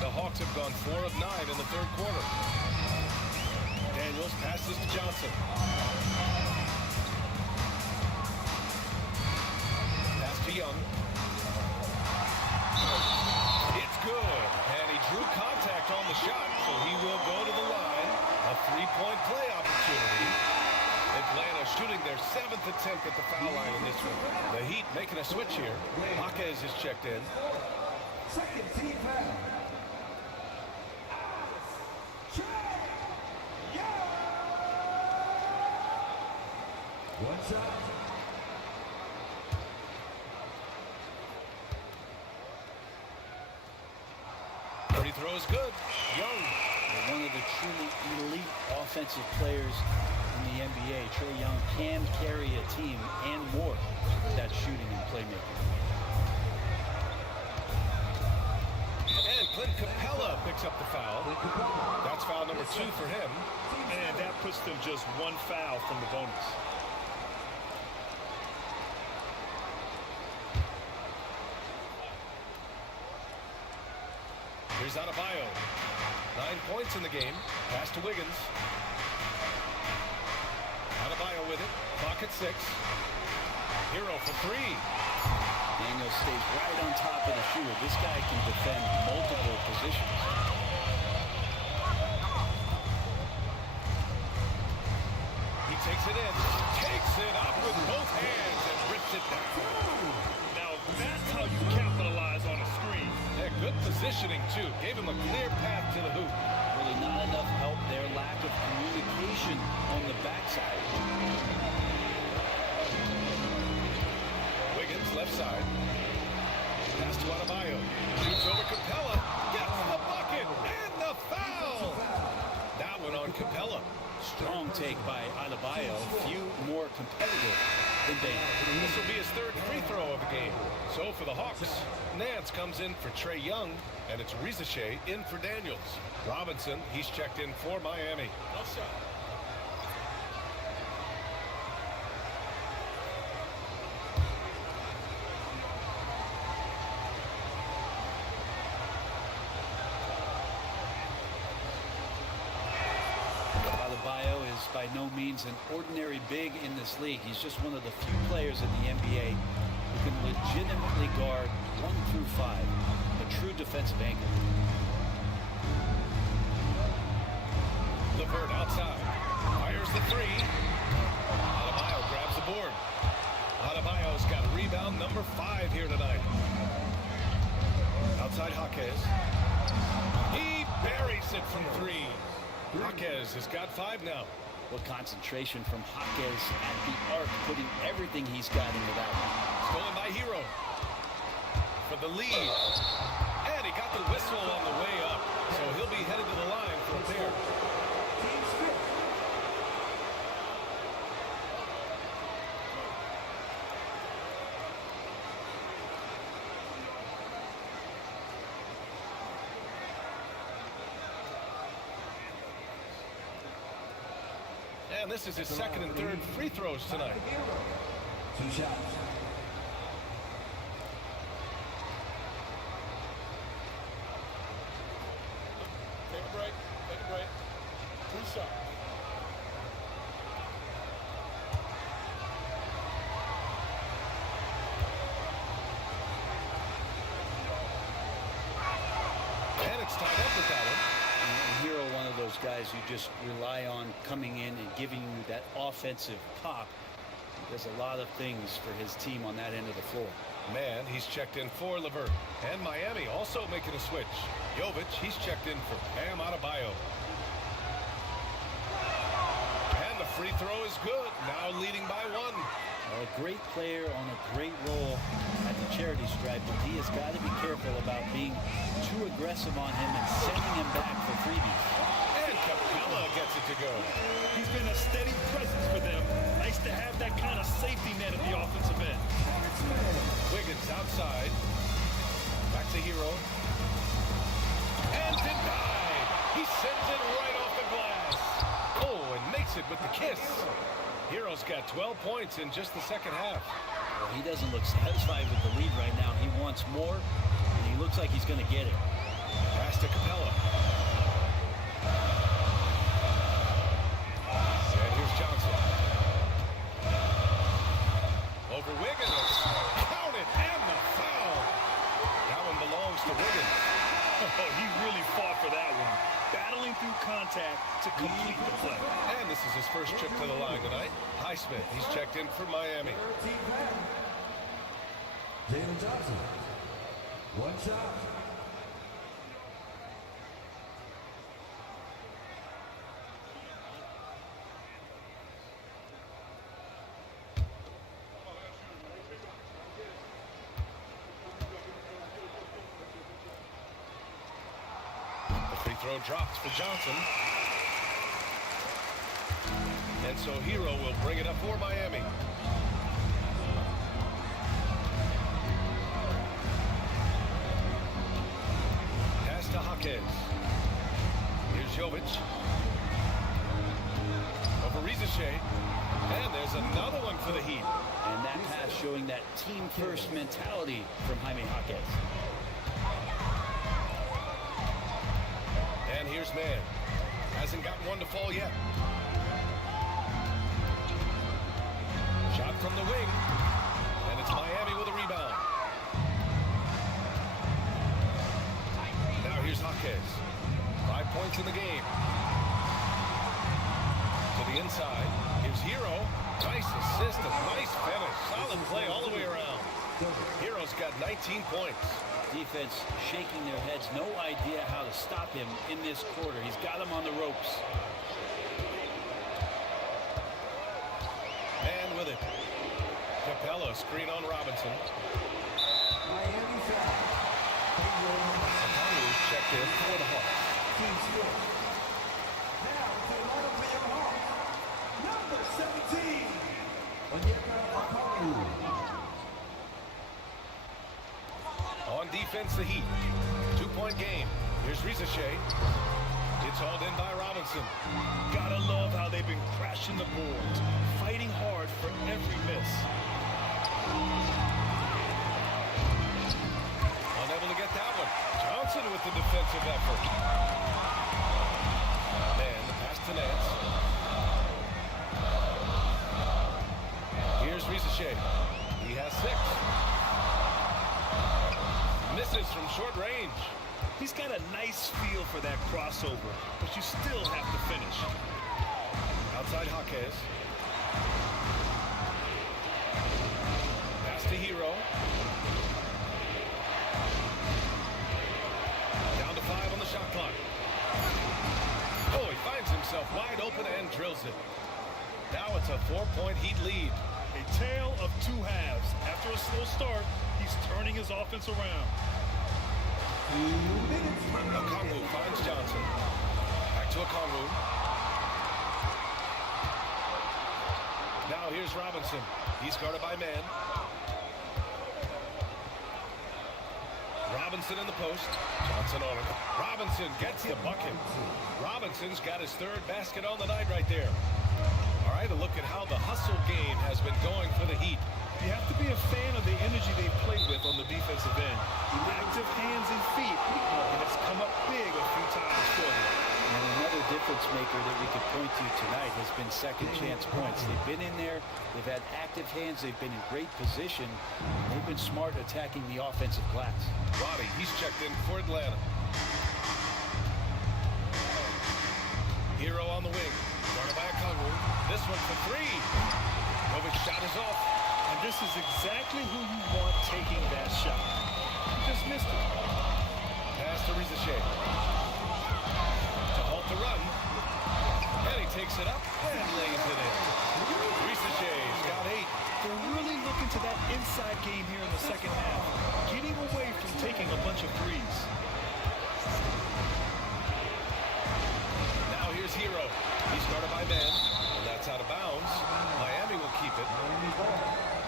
The Hawks have gone 4 of 9 in the third quarter. Daniels passes to Johnson. Pass to Young. It's good. And he drew contact on the shot, so he will go to the line making a switch here. Jaquez is checked in. Second team foul. Trae. One shot. Free throw is good. Young. One of the truly elite offensive players in the NBA. Trae Young can carry a team and more with that shooting and playmaking. And Clint Capella picks up the foul. That's foul number 2 for him. And that puts them just one foul from the bonus. Here's Adebayo. 9 points in the game. Pass to Wiggins. Adebayo with it. Clock at 6. Herro for 3. Daniel stays right on top of the shooter. This guy can defend multiple positions. He takes it in. Takes it up with both hands and rips it down. Now that's how you capitalize on a screen. Yeah, good positioning, too. Gave him a clear path to the hoop. Really not enough help there. Lack of communication on the backside. Wiggins, left side. Pass to Adebayo. Shoots over Capella. Gets the bucket and the foul. That one on Capella. Strong take by Adebayo. Few more competitive than Bane. This will be his 3rd free throw of the game. So for the Hawks, Nance comes in for Trae Young, and it's Rizichet in for Daniels. Robinson, he's checked in for Miami. No shot. Adebayo is by no means an ordinary big in this league. He's just one of the few players in the NBA who can legitimately guard 1 through 5. A true defensive anchor. LeVert outside. Fires the 3. Adebayo grabs the board. Adebayo's got rebound number 5 here tonight. Outside Jaquez. He buries it from 3. Jaquez has got 5 now. What concentration from Jaquez at the arc, putting everything he's got into that one. Stolen by Herro. For the lead. And he got the whistle on the way up. So he'll be headed to the line for a pair. And this is his 2nd and 3rd free throws tonight. 2 shots. Take a break. Take a break. 2 shots. And it's tied up with that one. Herro, one of those guys you just rely on coming in and giving you that offensive pop. He does a lot of things for his team on that end of the floor. Man, he's checked in for LeVert. And Miami also making a switch. Jovic, he's checked in for Bam Adebayo. And the free throw is good. Now leading by 1. A great player on a great role at the charity stripe, but he has got to be careful about being too aggressive on him and sending him back for freebies. And Capella gets it to go. He's been a steady presence for them. Nice to have that kind of safety net at the offensive end. Wiggins outside. Back to Herro. And denied. He sends it right off the glass. Oh, and makes it with the kiss. Herro's got 12 points in just the 2nd half. Well, he doesn't look satisfied with the lead right now. He wants more, and he looks like he's going to get it. Pass to Capella. And here's Johnson. Over Wiggins. Count it, and the foul. That one belongs to Wiggins. Oh, he really fought for that one. Battling through contact to complete the play. And this is his first trip to the line tonight. Highsmith, he's checked in for Miami. Jalen Johnson. One shot. The free throw drops for Johnson. And so Herro will bring it up for Miami. Pass to Jaquez. Here's Jovic. Over Rizichet. And there's another one for the Heat. And that pass showing that team-first mentality from Jaime Jaquez. And here's Mann. Hasn't gotten one to fall yet. Shot from the wing. And it's Miami with a rebound. Now here's Jaquez. 5 points in the game. To the inside. Here's Herro. Nice assist and nice finish. Solid play all the way around. Herro's got 19 points. Defense shaking their heads. No idea how to stop him in this quarter. He's got him on the ropes. And with it. Capella screen on Robinson. Miami foul. Herro checked in for the Hawks. Team score. Now to the lineup for your Hawks. Number 17. Onyeka Okongwu. On defense, the Heat. 2-point game. Here's Rizichet. It's hauled in by Robinson. Gotta love how they've been crashing the boards, fighting hard for every miss. Unable to get that one. Johnson with the defensive effort. And the pass to Nance. Here's Rizichet. He has 6. Misses from short range. He's got a nice feel for that crossover, but you still have to finish. Outside Jaquez. Pass to Herro. Down to 5 on the shot clock. Oh, he finds himself wide open and drills it. Now it's a 4-point Heat lead. A tale of two halves. After a slow start, he's turning his offense around. Okongwu finds Johnson. Back to Okongwu. Now here's Robinson. He's guarded by Mann. Robinson in the post. Johnson on him. Robinson gets the bucket. Robinson's got his 3rd basket on the night right there. All right, a look at how the hustle game has been going for the Heat. You have to be a fan of the energy they play with on the defensive end. Active hands and feet, and it's come up big a few times for them. And another difference maker that we could point to tonight has been second chance points. They've been in there, they've had active hands, they've been in great position, and they've been smart attacking the offensive glass. Roddy, he's checked in for Atlanta. Herro on the wing. Guarded by Okongwu. This one for 3. Jovic shot is off. And this is exactly who you want taking that shot. He just missed it. Pass to Rizichet. To halt the run. And he takes it up and lays it in. Rizichet's got 8. They're really looking to that inside game here in the second half. Getting away from taking a bunch of threes. Now here's Herro. He's guarded by Mann. And that's out of bounds. Miami will keep it.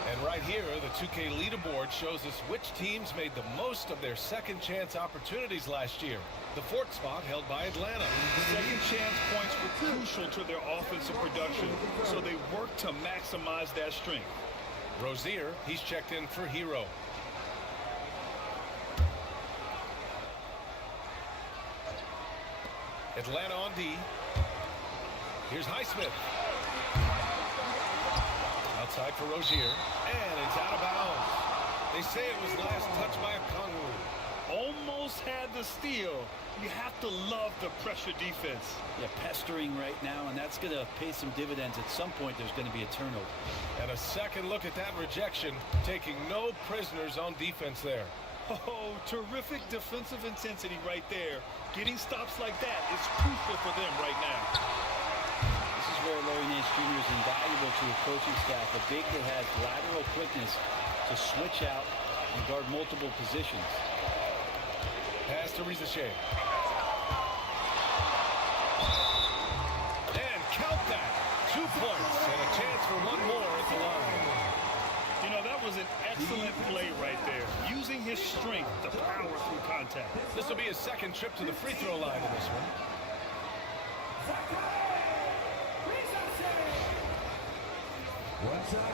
And right here, the 2K leaderboard shows us which teams made the most of their second chance opportunities last year. The 4th spot held by Atlanta. Second chance points were crucial to their offensive production, so they worked to maximize that strength. Rozier, he's checked in for Herro. Atlanta on D. Here's Highsmith. Outside for Rozier. And it's out of bounds. They say it was last touched by Okongwu. almost had the steal. You have to love the pressure defense. Yeah, pestering right now, and that's going to pay some dividends. At some point, there's going to be a turnover. And a second look at that rejection, taking no prisoners on defense there. Oh, terrific defensive intensity right there. Getting stops like that is crucial for them right now. This is where Larry Nance Jr. is invaluable to a coaching staff. A big that has lateral quickness to switch out and guard multiple positions. Pass to Rizachet. And count that. 2 points and a chance for one more at the line. You know, that was an excellent play right there. Using his strength to power through contact. This will be his second trip to the free throw line in this one. One shot.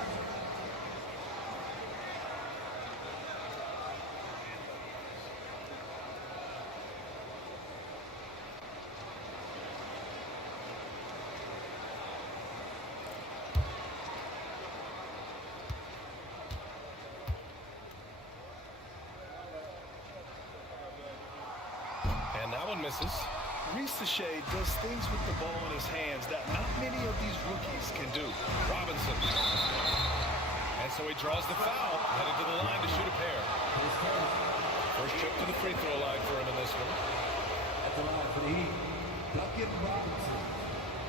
And that one misses. Rizachet does things with the ball in his hands that not many of these rookies can do. Robinson. And so he draws the foul, headed to the line to shoot a pair. First trip to the free throw line for him in this one. At the line for the Heat, Duncan Robinson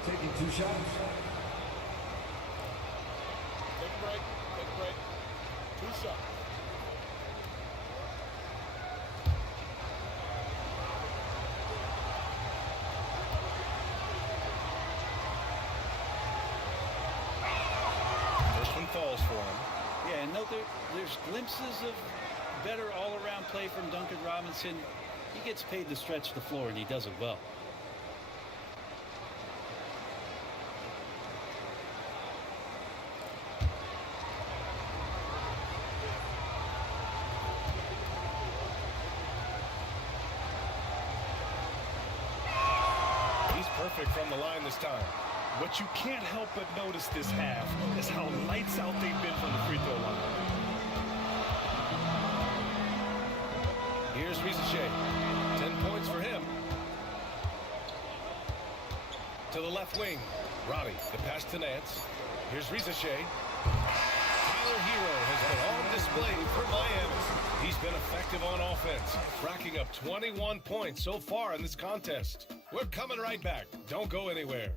taking 2 shots. Take a break. Take a break. 2 shots. First one falls for him. Yeah, and note there's glimpses of better all-around play from Duncan Robinson. He gets paid to stretch the floor, and he does it well. He's perfect from the line this time. What you can't help but notice this half is how lights out they've been from the free throw line. Here's Rizachet. 10 points for him. To the left wing. Roddy, the pass to Nance. Here's Rizachet. Tyler Herro has been on display for Miami. He's been effective on offense, racking up 21 points so far in this contest. We're coming right back. Don't go anywhere.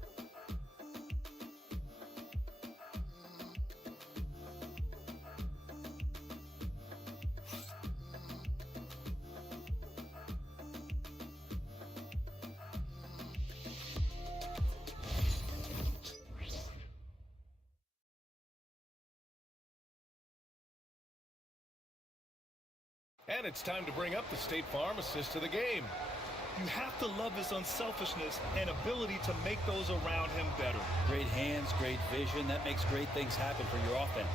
And it's time to bring up the State Farm assist to the game. You have to love his unselfishness and ability to make those around him better. Great hands, great vision. That makes great things happen for your offense.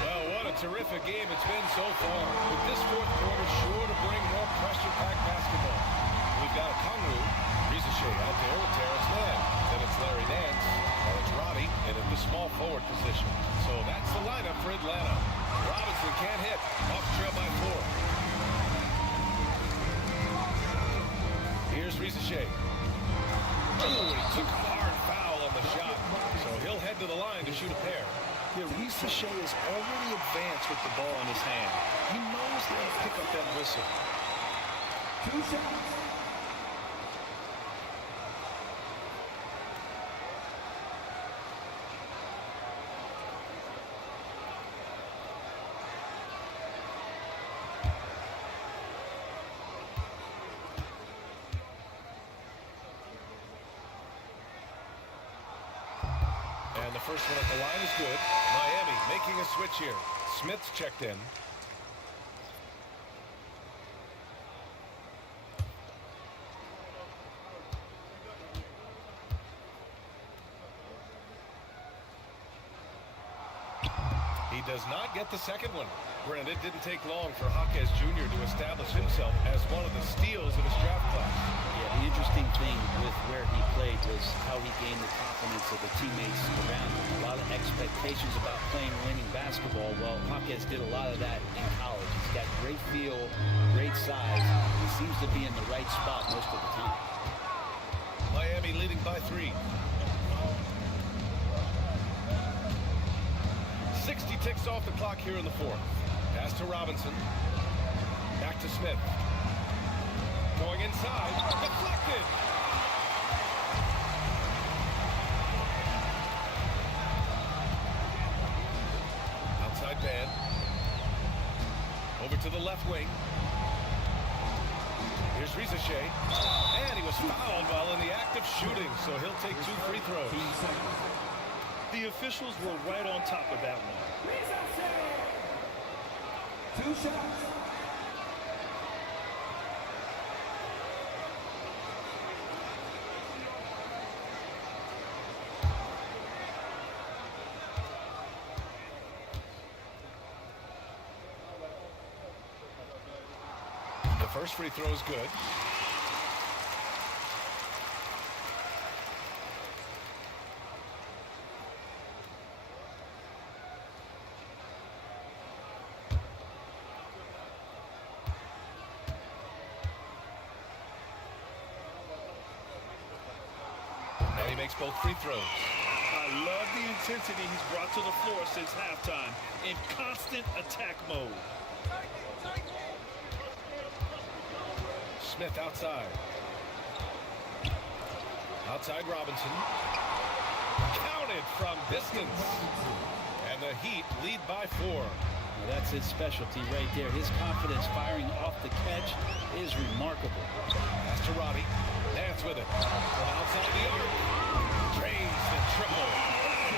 Well, what a terrific game it's been so far. With this fourth quarter sure to bring more pressure-packed basketball. We've got a Conru, Rizachet out there with Terrence Mann. Then it's Larry Nance, and it's Roddy in the small forward position. So that's the lineup for Atlanta. Robinson can't hit, off trail by 4. Here's Rizachet. Oh, he took a hard foul on the shot. So he'll head to the line to shoot a pair. Yeah, Rizachet is already advanced with the ball in his hand. He knows how to pick up that whistle. 2 shots. And the first one at the line is good. Miami making a switch here. Smith's checked in. He does not get the second one. Brent, it didn't take long for Jaquez Jr. to establish himself as one of the steals of his draft class. Yeah, the interesting thing with where he confidence of the teammates around him. A lot of expectations about playing winning basketball. Well, Jaquez did a lot of that in college. He's got great feel, great size. He seems to be in the right spot most of the time. Miami leading by 3. 60 ticks off the clock here in the 4th. Pass to Robinson. Back to Smith. Going inside. Deflected. Outside man. Over to the left wing. Here's Rizichet. And he was fouled while in the act of shooting, so he'll take 2 free throws. The officials were right on top of that one. 2 shots. The first free throw is good. And he makes both free throws. I love the intensity he's brought to the floor since halftime in constant attack mode. Smith outside. Outside Robinson. Counted from distance. And the Heat lead by 4. Well, that's his specialty right there. His confidence firing off the catch is remarkable. Pass to Roddy. Nance with it. From outside the arc. Traes the triple.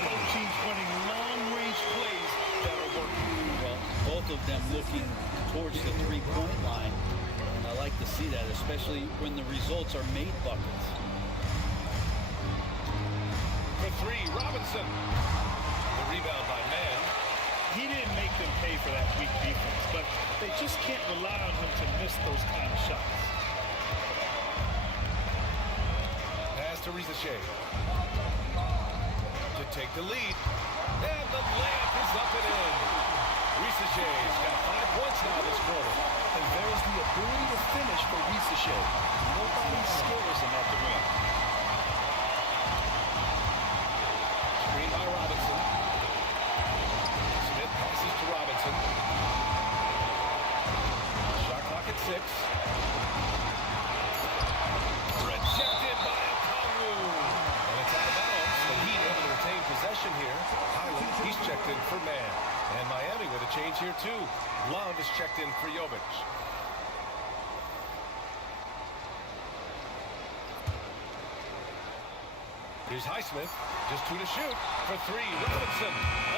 Both teams running long-range plays that are working. Well, both of them looking towards the three-point line. And I like to see that, especially when the results are made buckets. For 3, Robinson. The rebound by Mann. He didn't make them pay for that weak defense, but they just can't rely on him to miss those kind of shots. Pass to Rizichet. To take the lead. And the layup is up and in. Rizichet's got 5 points now this quarter. And there's the ability to finish for Rizichet. Nobody scares him at the rim. Screen by Robinson. Smith passes to Robinson. Shot clock at 6. Rejected by Okongwu. And it's out of bounds. The Heat able to retain possession here. Highland, he's checked in for Mann. And Miami with a change here too. Love is checked in for Jovic. Here's Highsmith, just 2 to shoot. For 3, Robinson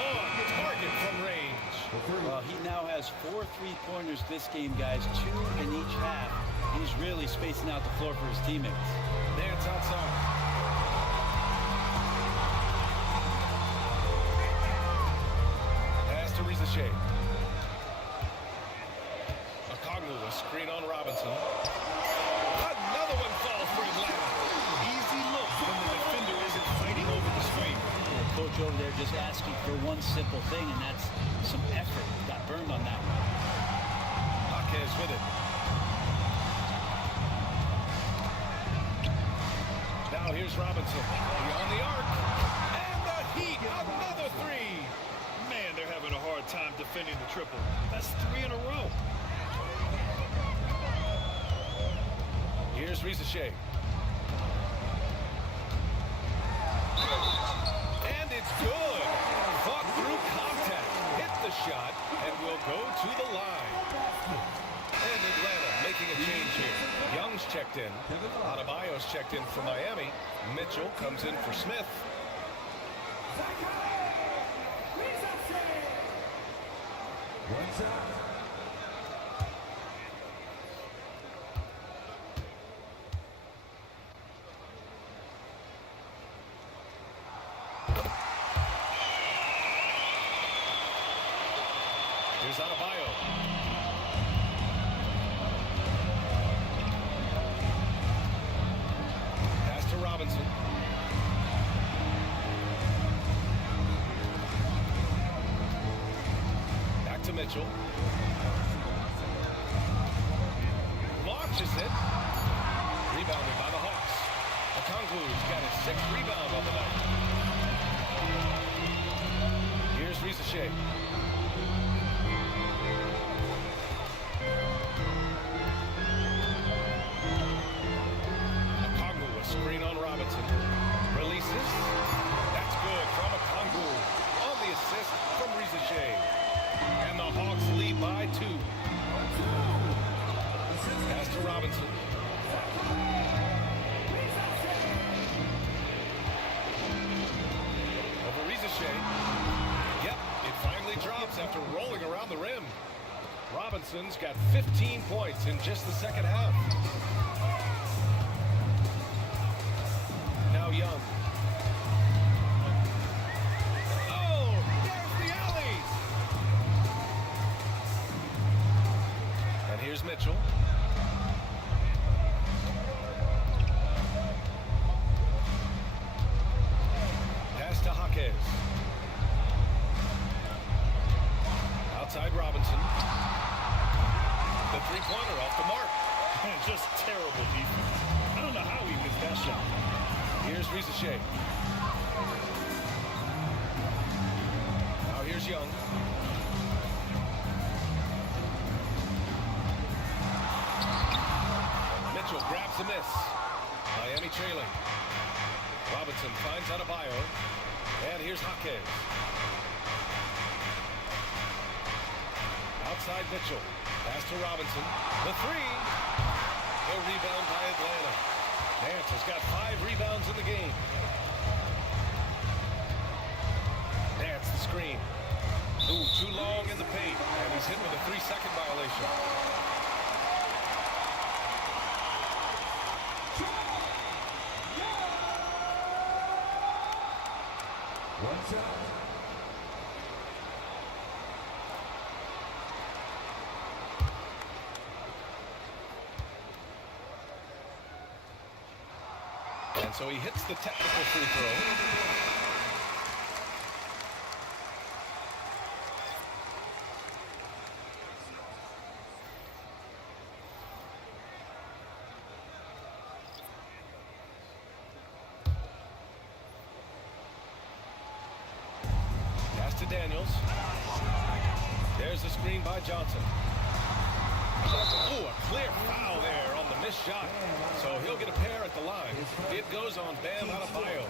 on target from range. Well, he now has 4 3-pointers this game, guys, 2 in each half. He's really spacing out the floor for his teammates. Nance outside. Pass to Rizichet. Okongwu, a screen on Robinson. Another one falls for Atlanta. Easy look when the defender isn't fighting over the screen. The coach over there just asking for one simple thing, and that's some effort. Got burned on that one. Jaquez with it. Now here's Robinson. Beyond the arc. And the Heat, another 3. Man, they're having a hard time defending the triple. That's 3 in a row. Here's Rizichet. And it's good. Fought through contact. Hit the shot and will go to the line. And Atlanta making a change here. Young's checked in. Adebayo's checked in for Miami. Mitchell comes in for Smith. One shot. Here's Adebayo. Pass to Robinson. Mitchell. Launches it. Rebounded by the Hawks. Okongwu's got his 6th rebound on the night. Here's Risache. Okongwu, a screen on Robinson. Releases. That's good from Okongwu. On the assist from Risache. And the Hawks lead by 2. Pass to Robinson. Over Risache. Yep, it finally drops after rolling around the rim. Robinson's got 15 points in just the second half. Now Young. Oh, there's the alley. And here's Mitchell. Pass to Jaquez. Outside Robinson. The three-pointer off the mark. Just terrible defense. I don't know how he missed that shot. Here's Risache. Now here's Young. Mitchell grabs the miss. Miami trailing. Robinson finds Adebayo. And here's Jaquez. Outside Mitchell. Pass to Robinson. The 3. The rebound by Atlanta. Nance has got 5 rebounds in the game. Nance the screen. Ooh, too long in the paint. And he's hit with a 3-second violation. One shot. And so he hits the technical free throw. Pass to Daniels. There's the screen by Johnson. Ooh, a clear foul there on the missed shot. So he'll get a pair at the line. It goes on Bam Adebayo.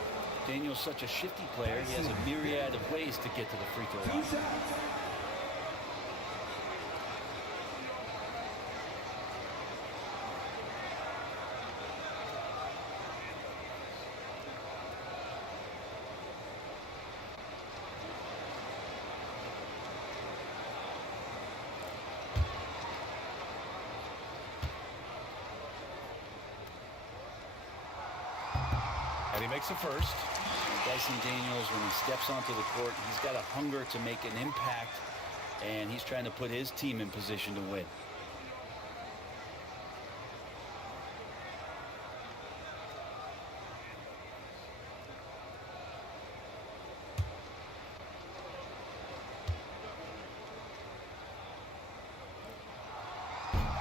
Daniel's such a shifty player. He has a myriad of ways to get to the free throw line. And he makes a first. Dyson Daniels, when he steps onto the court, he's got a hunger to make an impact, and he's trying to put his team in position to win.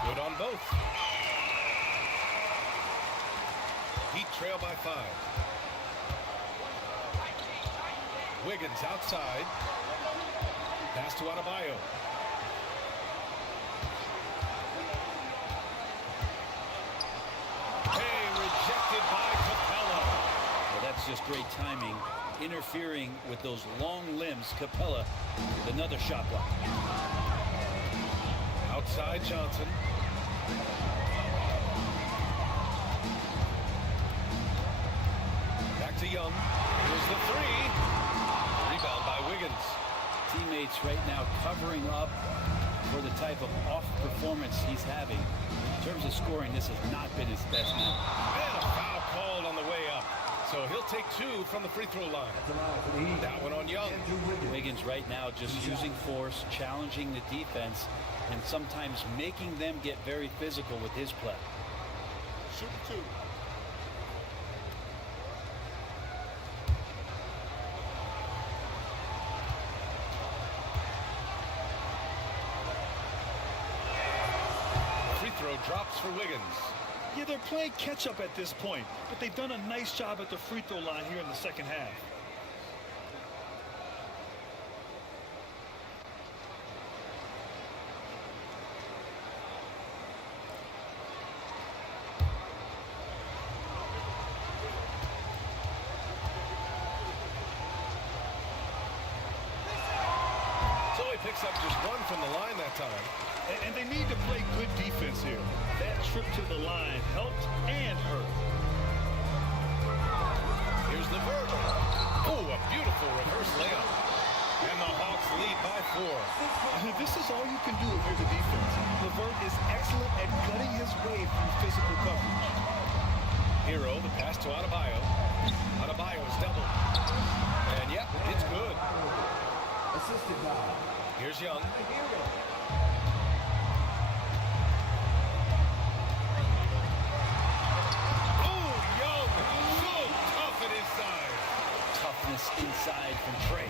Good on both. Heat trail by 5. Wiggins outside. Pass to Adebayo. Hey, rejected by Capella. Well, that's just great timing. Interfering with those long limbs. Capella with another shot block. Outside Johnson. Back to Young. Here's the 3. Rebound by Wiggins. Teammates right now covering up for the type of off performance he's having. In terms of scoring, this has not been his best night. And a foul called on the way up. So he'll take 2 from the free throw line. That one on Young. Wiggins right now just using force, challenging the defense, and sometimes making them get very physical with his play. Shoot 2. drops for Wiggins. Yeah, they're playing catch-up at this point, but they've done a nice job at the free throw line here in the second half. Picks up just one from the line that time. And they need to play good defense here. That trip to the line helped and hurt. Here's LeVert. Oh, a beautiful reverse layup. And the Hawks lead by 4. This is all you can do if you're the defense. LeVert is excellent at cutting his way through physical coverage. Herro, the pass to Adebayo. Adebayo is doubled. And yep, it's good. Assisted by. Here's Young. Oh, Young! So tough at his side. Toughness inside from Trae.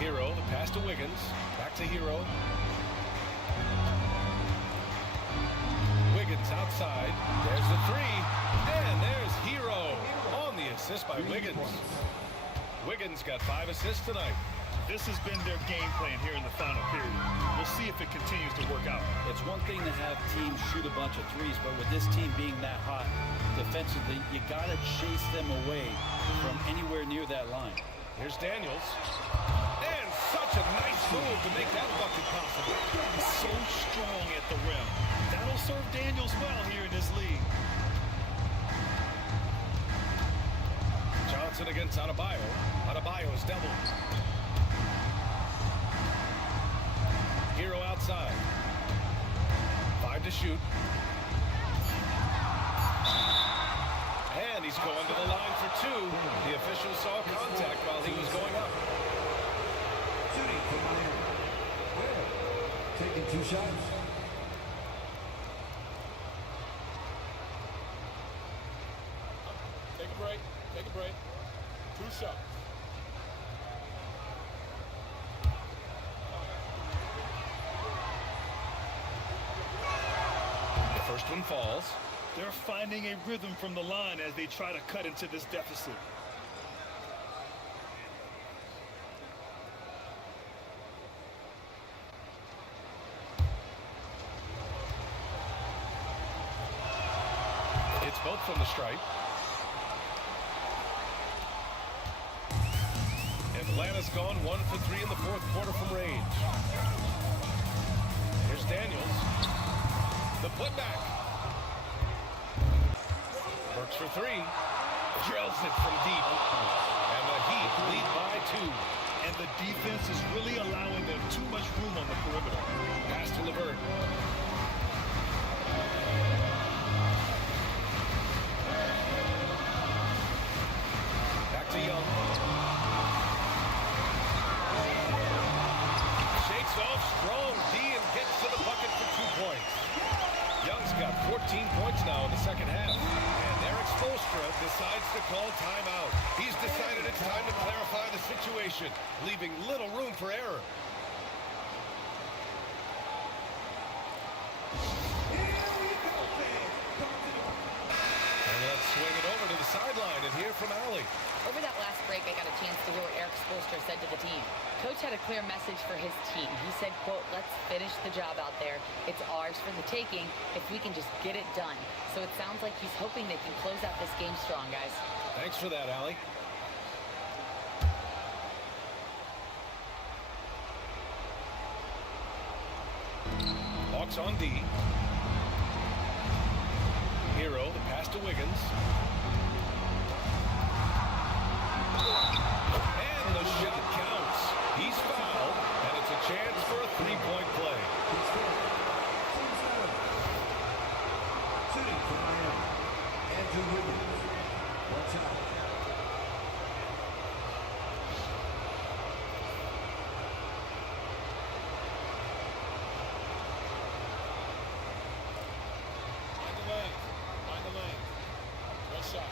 Herro, the pass to Wiggins. Back to Herro. Wiggins outside. There's the 3. And there's Herro on the assist by Wiggins. Wiggins got 5 assists tonight. This has been their game plan here in the final period. We'll see if it continues to work out. It's one thing to have teams shoot a bunch of threes, but with this team being that hot defensively, you got to chase them away from anywhere near that line. Here's Daniels. And such a nice move to make that bucket possible. He's so strong at the rim. That'll serve Daniels well here in this league. Johnson against Adebayo. Adebayo is doubled. Herro outside. 5 to shoot. And he's going to the line for 2. The official saw contact while he was going up. Shooting from Herro. Taking 2 shots. Take a break. Take a break. 2 shots. The first one falls. They're finding a rhythm from the line as they try to cut into this deficit. It's both from the stripe. Atlanta's gone 1 for 3 in the 4th quarter from range. Here's Daniels. The putback. Works for 3. Drills it from deep. And the Heat lead by 2. And the defense is really allowing them too much room on the perimeter. Pass to LeVert. Back to Young. Off strong D and gets to the bucket for 2 points. Young's got 14 points now in the second half. And Eric Spoelstra decides to call timeout. He's decided it's time to clarify the situation, leaving little room for error. And let's swing it over to the sideline and hear from Allie. Over that last break, I got a chance to hear what Eric Spoelstra said to the team. Coach had a clear message for his team. He said, quote, "Let's finish the job out there. It's ours for the taking if we can just get it done." So it sounds like he's hoping they can close out this game strong, guys. Thanks for that, Allie. Hawks on D. Herro, the pass to Wiggins. And the shot counts. He's fouled, and it's a chance for a 3-point play. Shooting from Andrew Wiggins. Watch out. Find the lane. Well shot.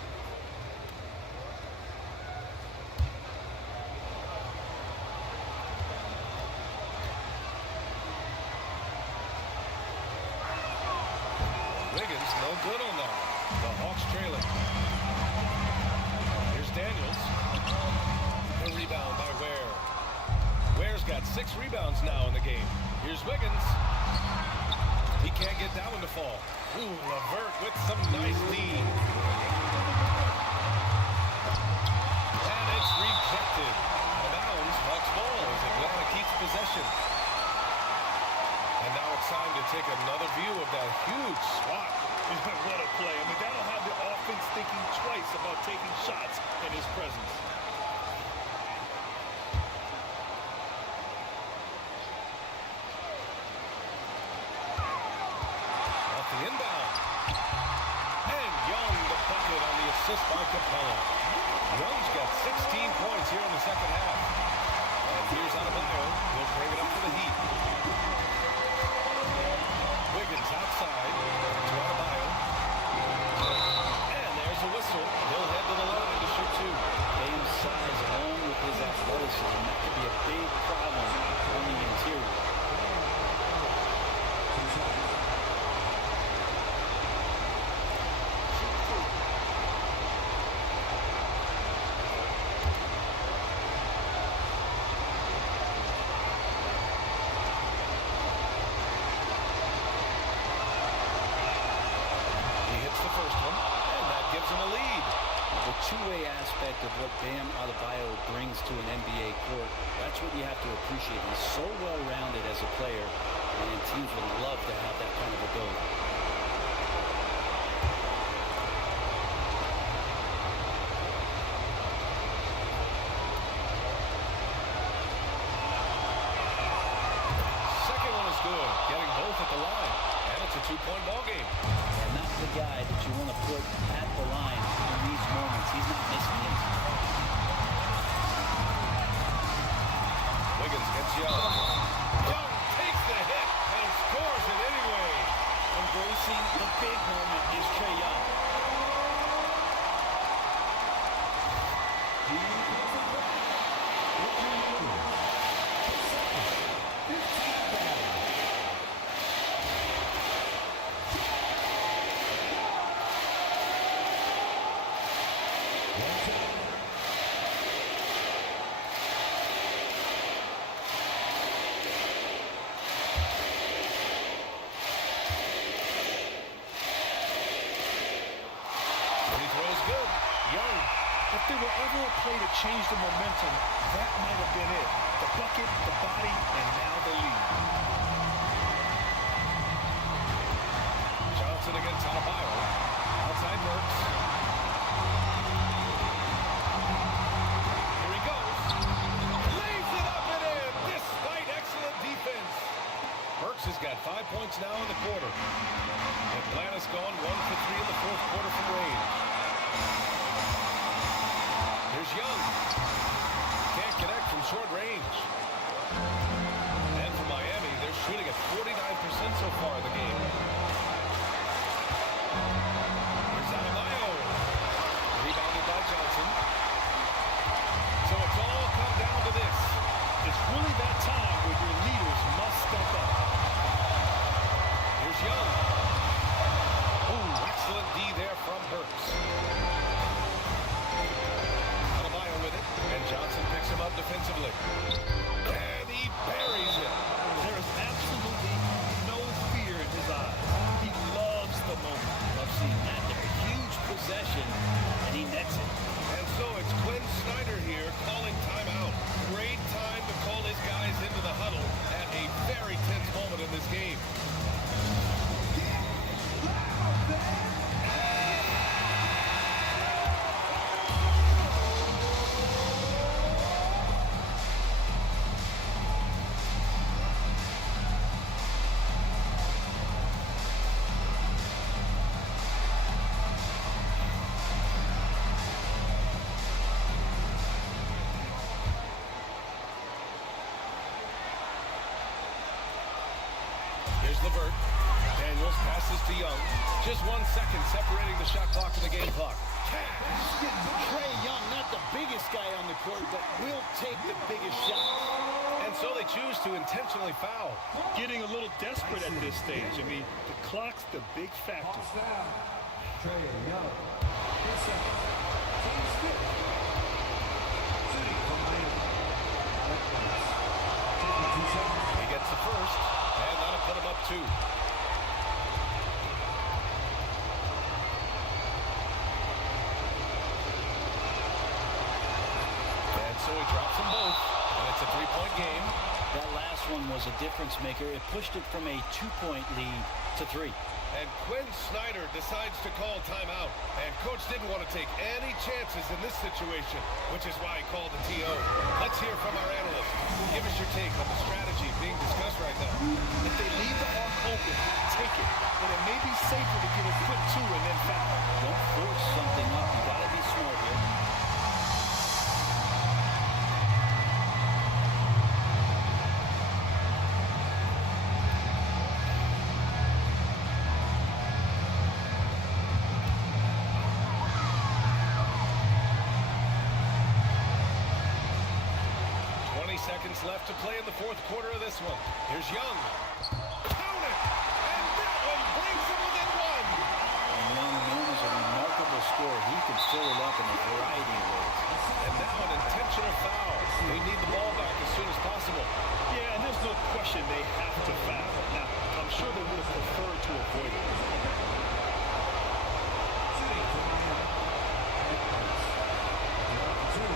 Wiggins, no good on that. The Hawks trailing. Here's Daniels. The rebound by Ware. Ware's got 6 rebounds now in the game. Here's Wiggins. He can't get that one to fall. Ooh, LeVert with some nice D. And it's rejected. Out of bounds, Hawks ball as Atlanta keeps possession. And now it's time to take another view of that huge swat. What a play. I mean, that'll have the offense thinking twice about taking shots in his presence. Off the inbound. And Young the bucket on the assist by Capella. Young's got 16 points here in the second half. And here's Adebayo. He'll bring it up for the Heat. Wiggins outside to Adebayo. And there's a whistle. He'll head to the line to shoot 2. Bame's size along with his athleticism, that could be a big problem on the interior. He hits the first one, and that gives him a lead. The two-way aspect of what Bam Adebayo brings to an NBA court, that's what you have to appreciate. He's so well-rounded as a player, and teams would love to have that kind of ability. Second one is good, getting both at the line. And it's a 2-point ball game. And that's the guy that you want to put at the line in these moments. He's not missing it. Wiggins gets Young. Young takes the hit and scores it anyway. Embracing the big moment is Trae Young. Free throw's good. Young. If there were ever a play to change the momentum, that might have been it. The bucket, the body, and now the lead. Johnson against Adebayo. Outside Burks. Here he goes. Lays it up and in despite excellent defense. Burks has got 5 points now in the quarter. Atlanta's gone 1 for 3 in the fourth quarter from range. Here's Young. Can't connect from short range. And for Miami, they're shooting at 49% so far in the game. Here's Adebayo. Rebounded by Johnson. So it's all come down to this. It's really that time where your leaders must step up. Here's Young. Ooh, excellent D there from Burks. Adebayo with it, and Johnson picks him up defensively. And he buries it. There is absolutely no fear in his eyes. He loves the moment. Love seeing that there. Huge possession, and he nets it. And so it's Quinn Snyder here calling timeout. Great time to call his guys into the huddle at a very tense moment in this game. Here's LeVert. Daniels passes to Young. Just 1 second separating the shot clock and the game clock. Trae Young, not the biggest guy on the court, but will take the biggest shot. And so they choose to intentionally foul. Getting a little desperate at this stage. I mean, the clock's the big factor. Trae Young. His second. Team's fifth. Shooting from Miami. 52 seconds. He gets the first, and that'll put him up 2. And so he drops them both, and it's a 3-point game. That last one was a difference maker. It pushed it from a 2-point lead to 3. And Quinn Snyder decides to call timeout. And Coach didn't want to take any chances in this situation, which is why he called the TO. Let's hear from our analyst. Give us your take on the strategy being discussed right now. If they leave the arc open, take it. But it may be safer to give a quick 2 and then foul. Don't force something up. You got to be smart here. Seconds left to play in the 4th quarter of this one. Here's Young. Count it! And that one brings him within 1. And Young man is a remarkable scorer. He can fill it up in a variety of ways. And now an intentional foul. They need the ball back as soon as possible. Yeah, and there's no question they have to foul. Now, I'm sure they would have preferred to avoid it. Shooting from Miami. 2.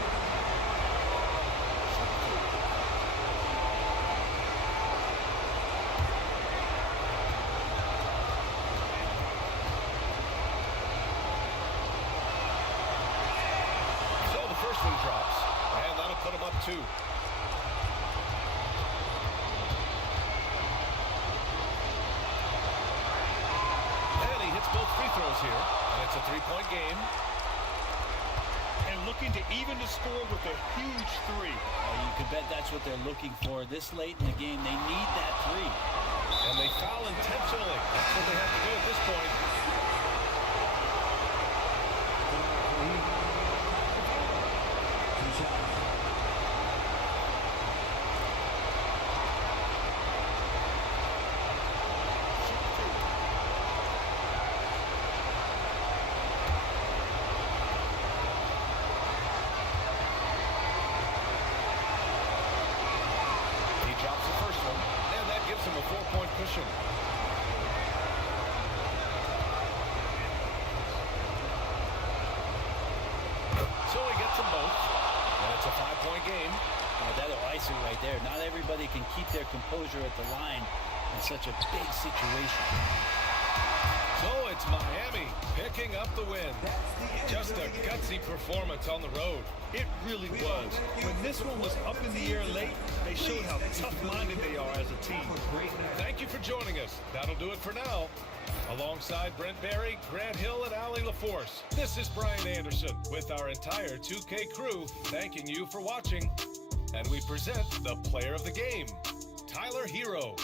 Drops, and that'll put him up 2. And he hits both free throws here, and it's a 3-point game. And looking to even the score with a huge 3. You can bet that's what they're looking for. This late in the game, they need that 3. And they foul intentionally. That's what they have to do at this point. Gives him a 4-point cushion. So he gets them both, and it's a 5-point game. That'll ice it right there. Not everybody can keep their composure at the line in such a big situation. So it's Miami picking up the win. Just a gutsy performance on the road. It really was. When this one was up in the air late, they showed how tough-minded they are as a team. Thank you for joining us. That'll do it for now. Alongside Brent Barry, Grant Hill, and Allie LaForce, this is Brian Anderson with our entire 2K crew thanking you for watching. And we present the player of the game, Tyler Herro.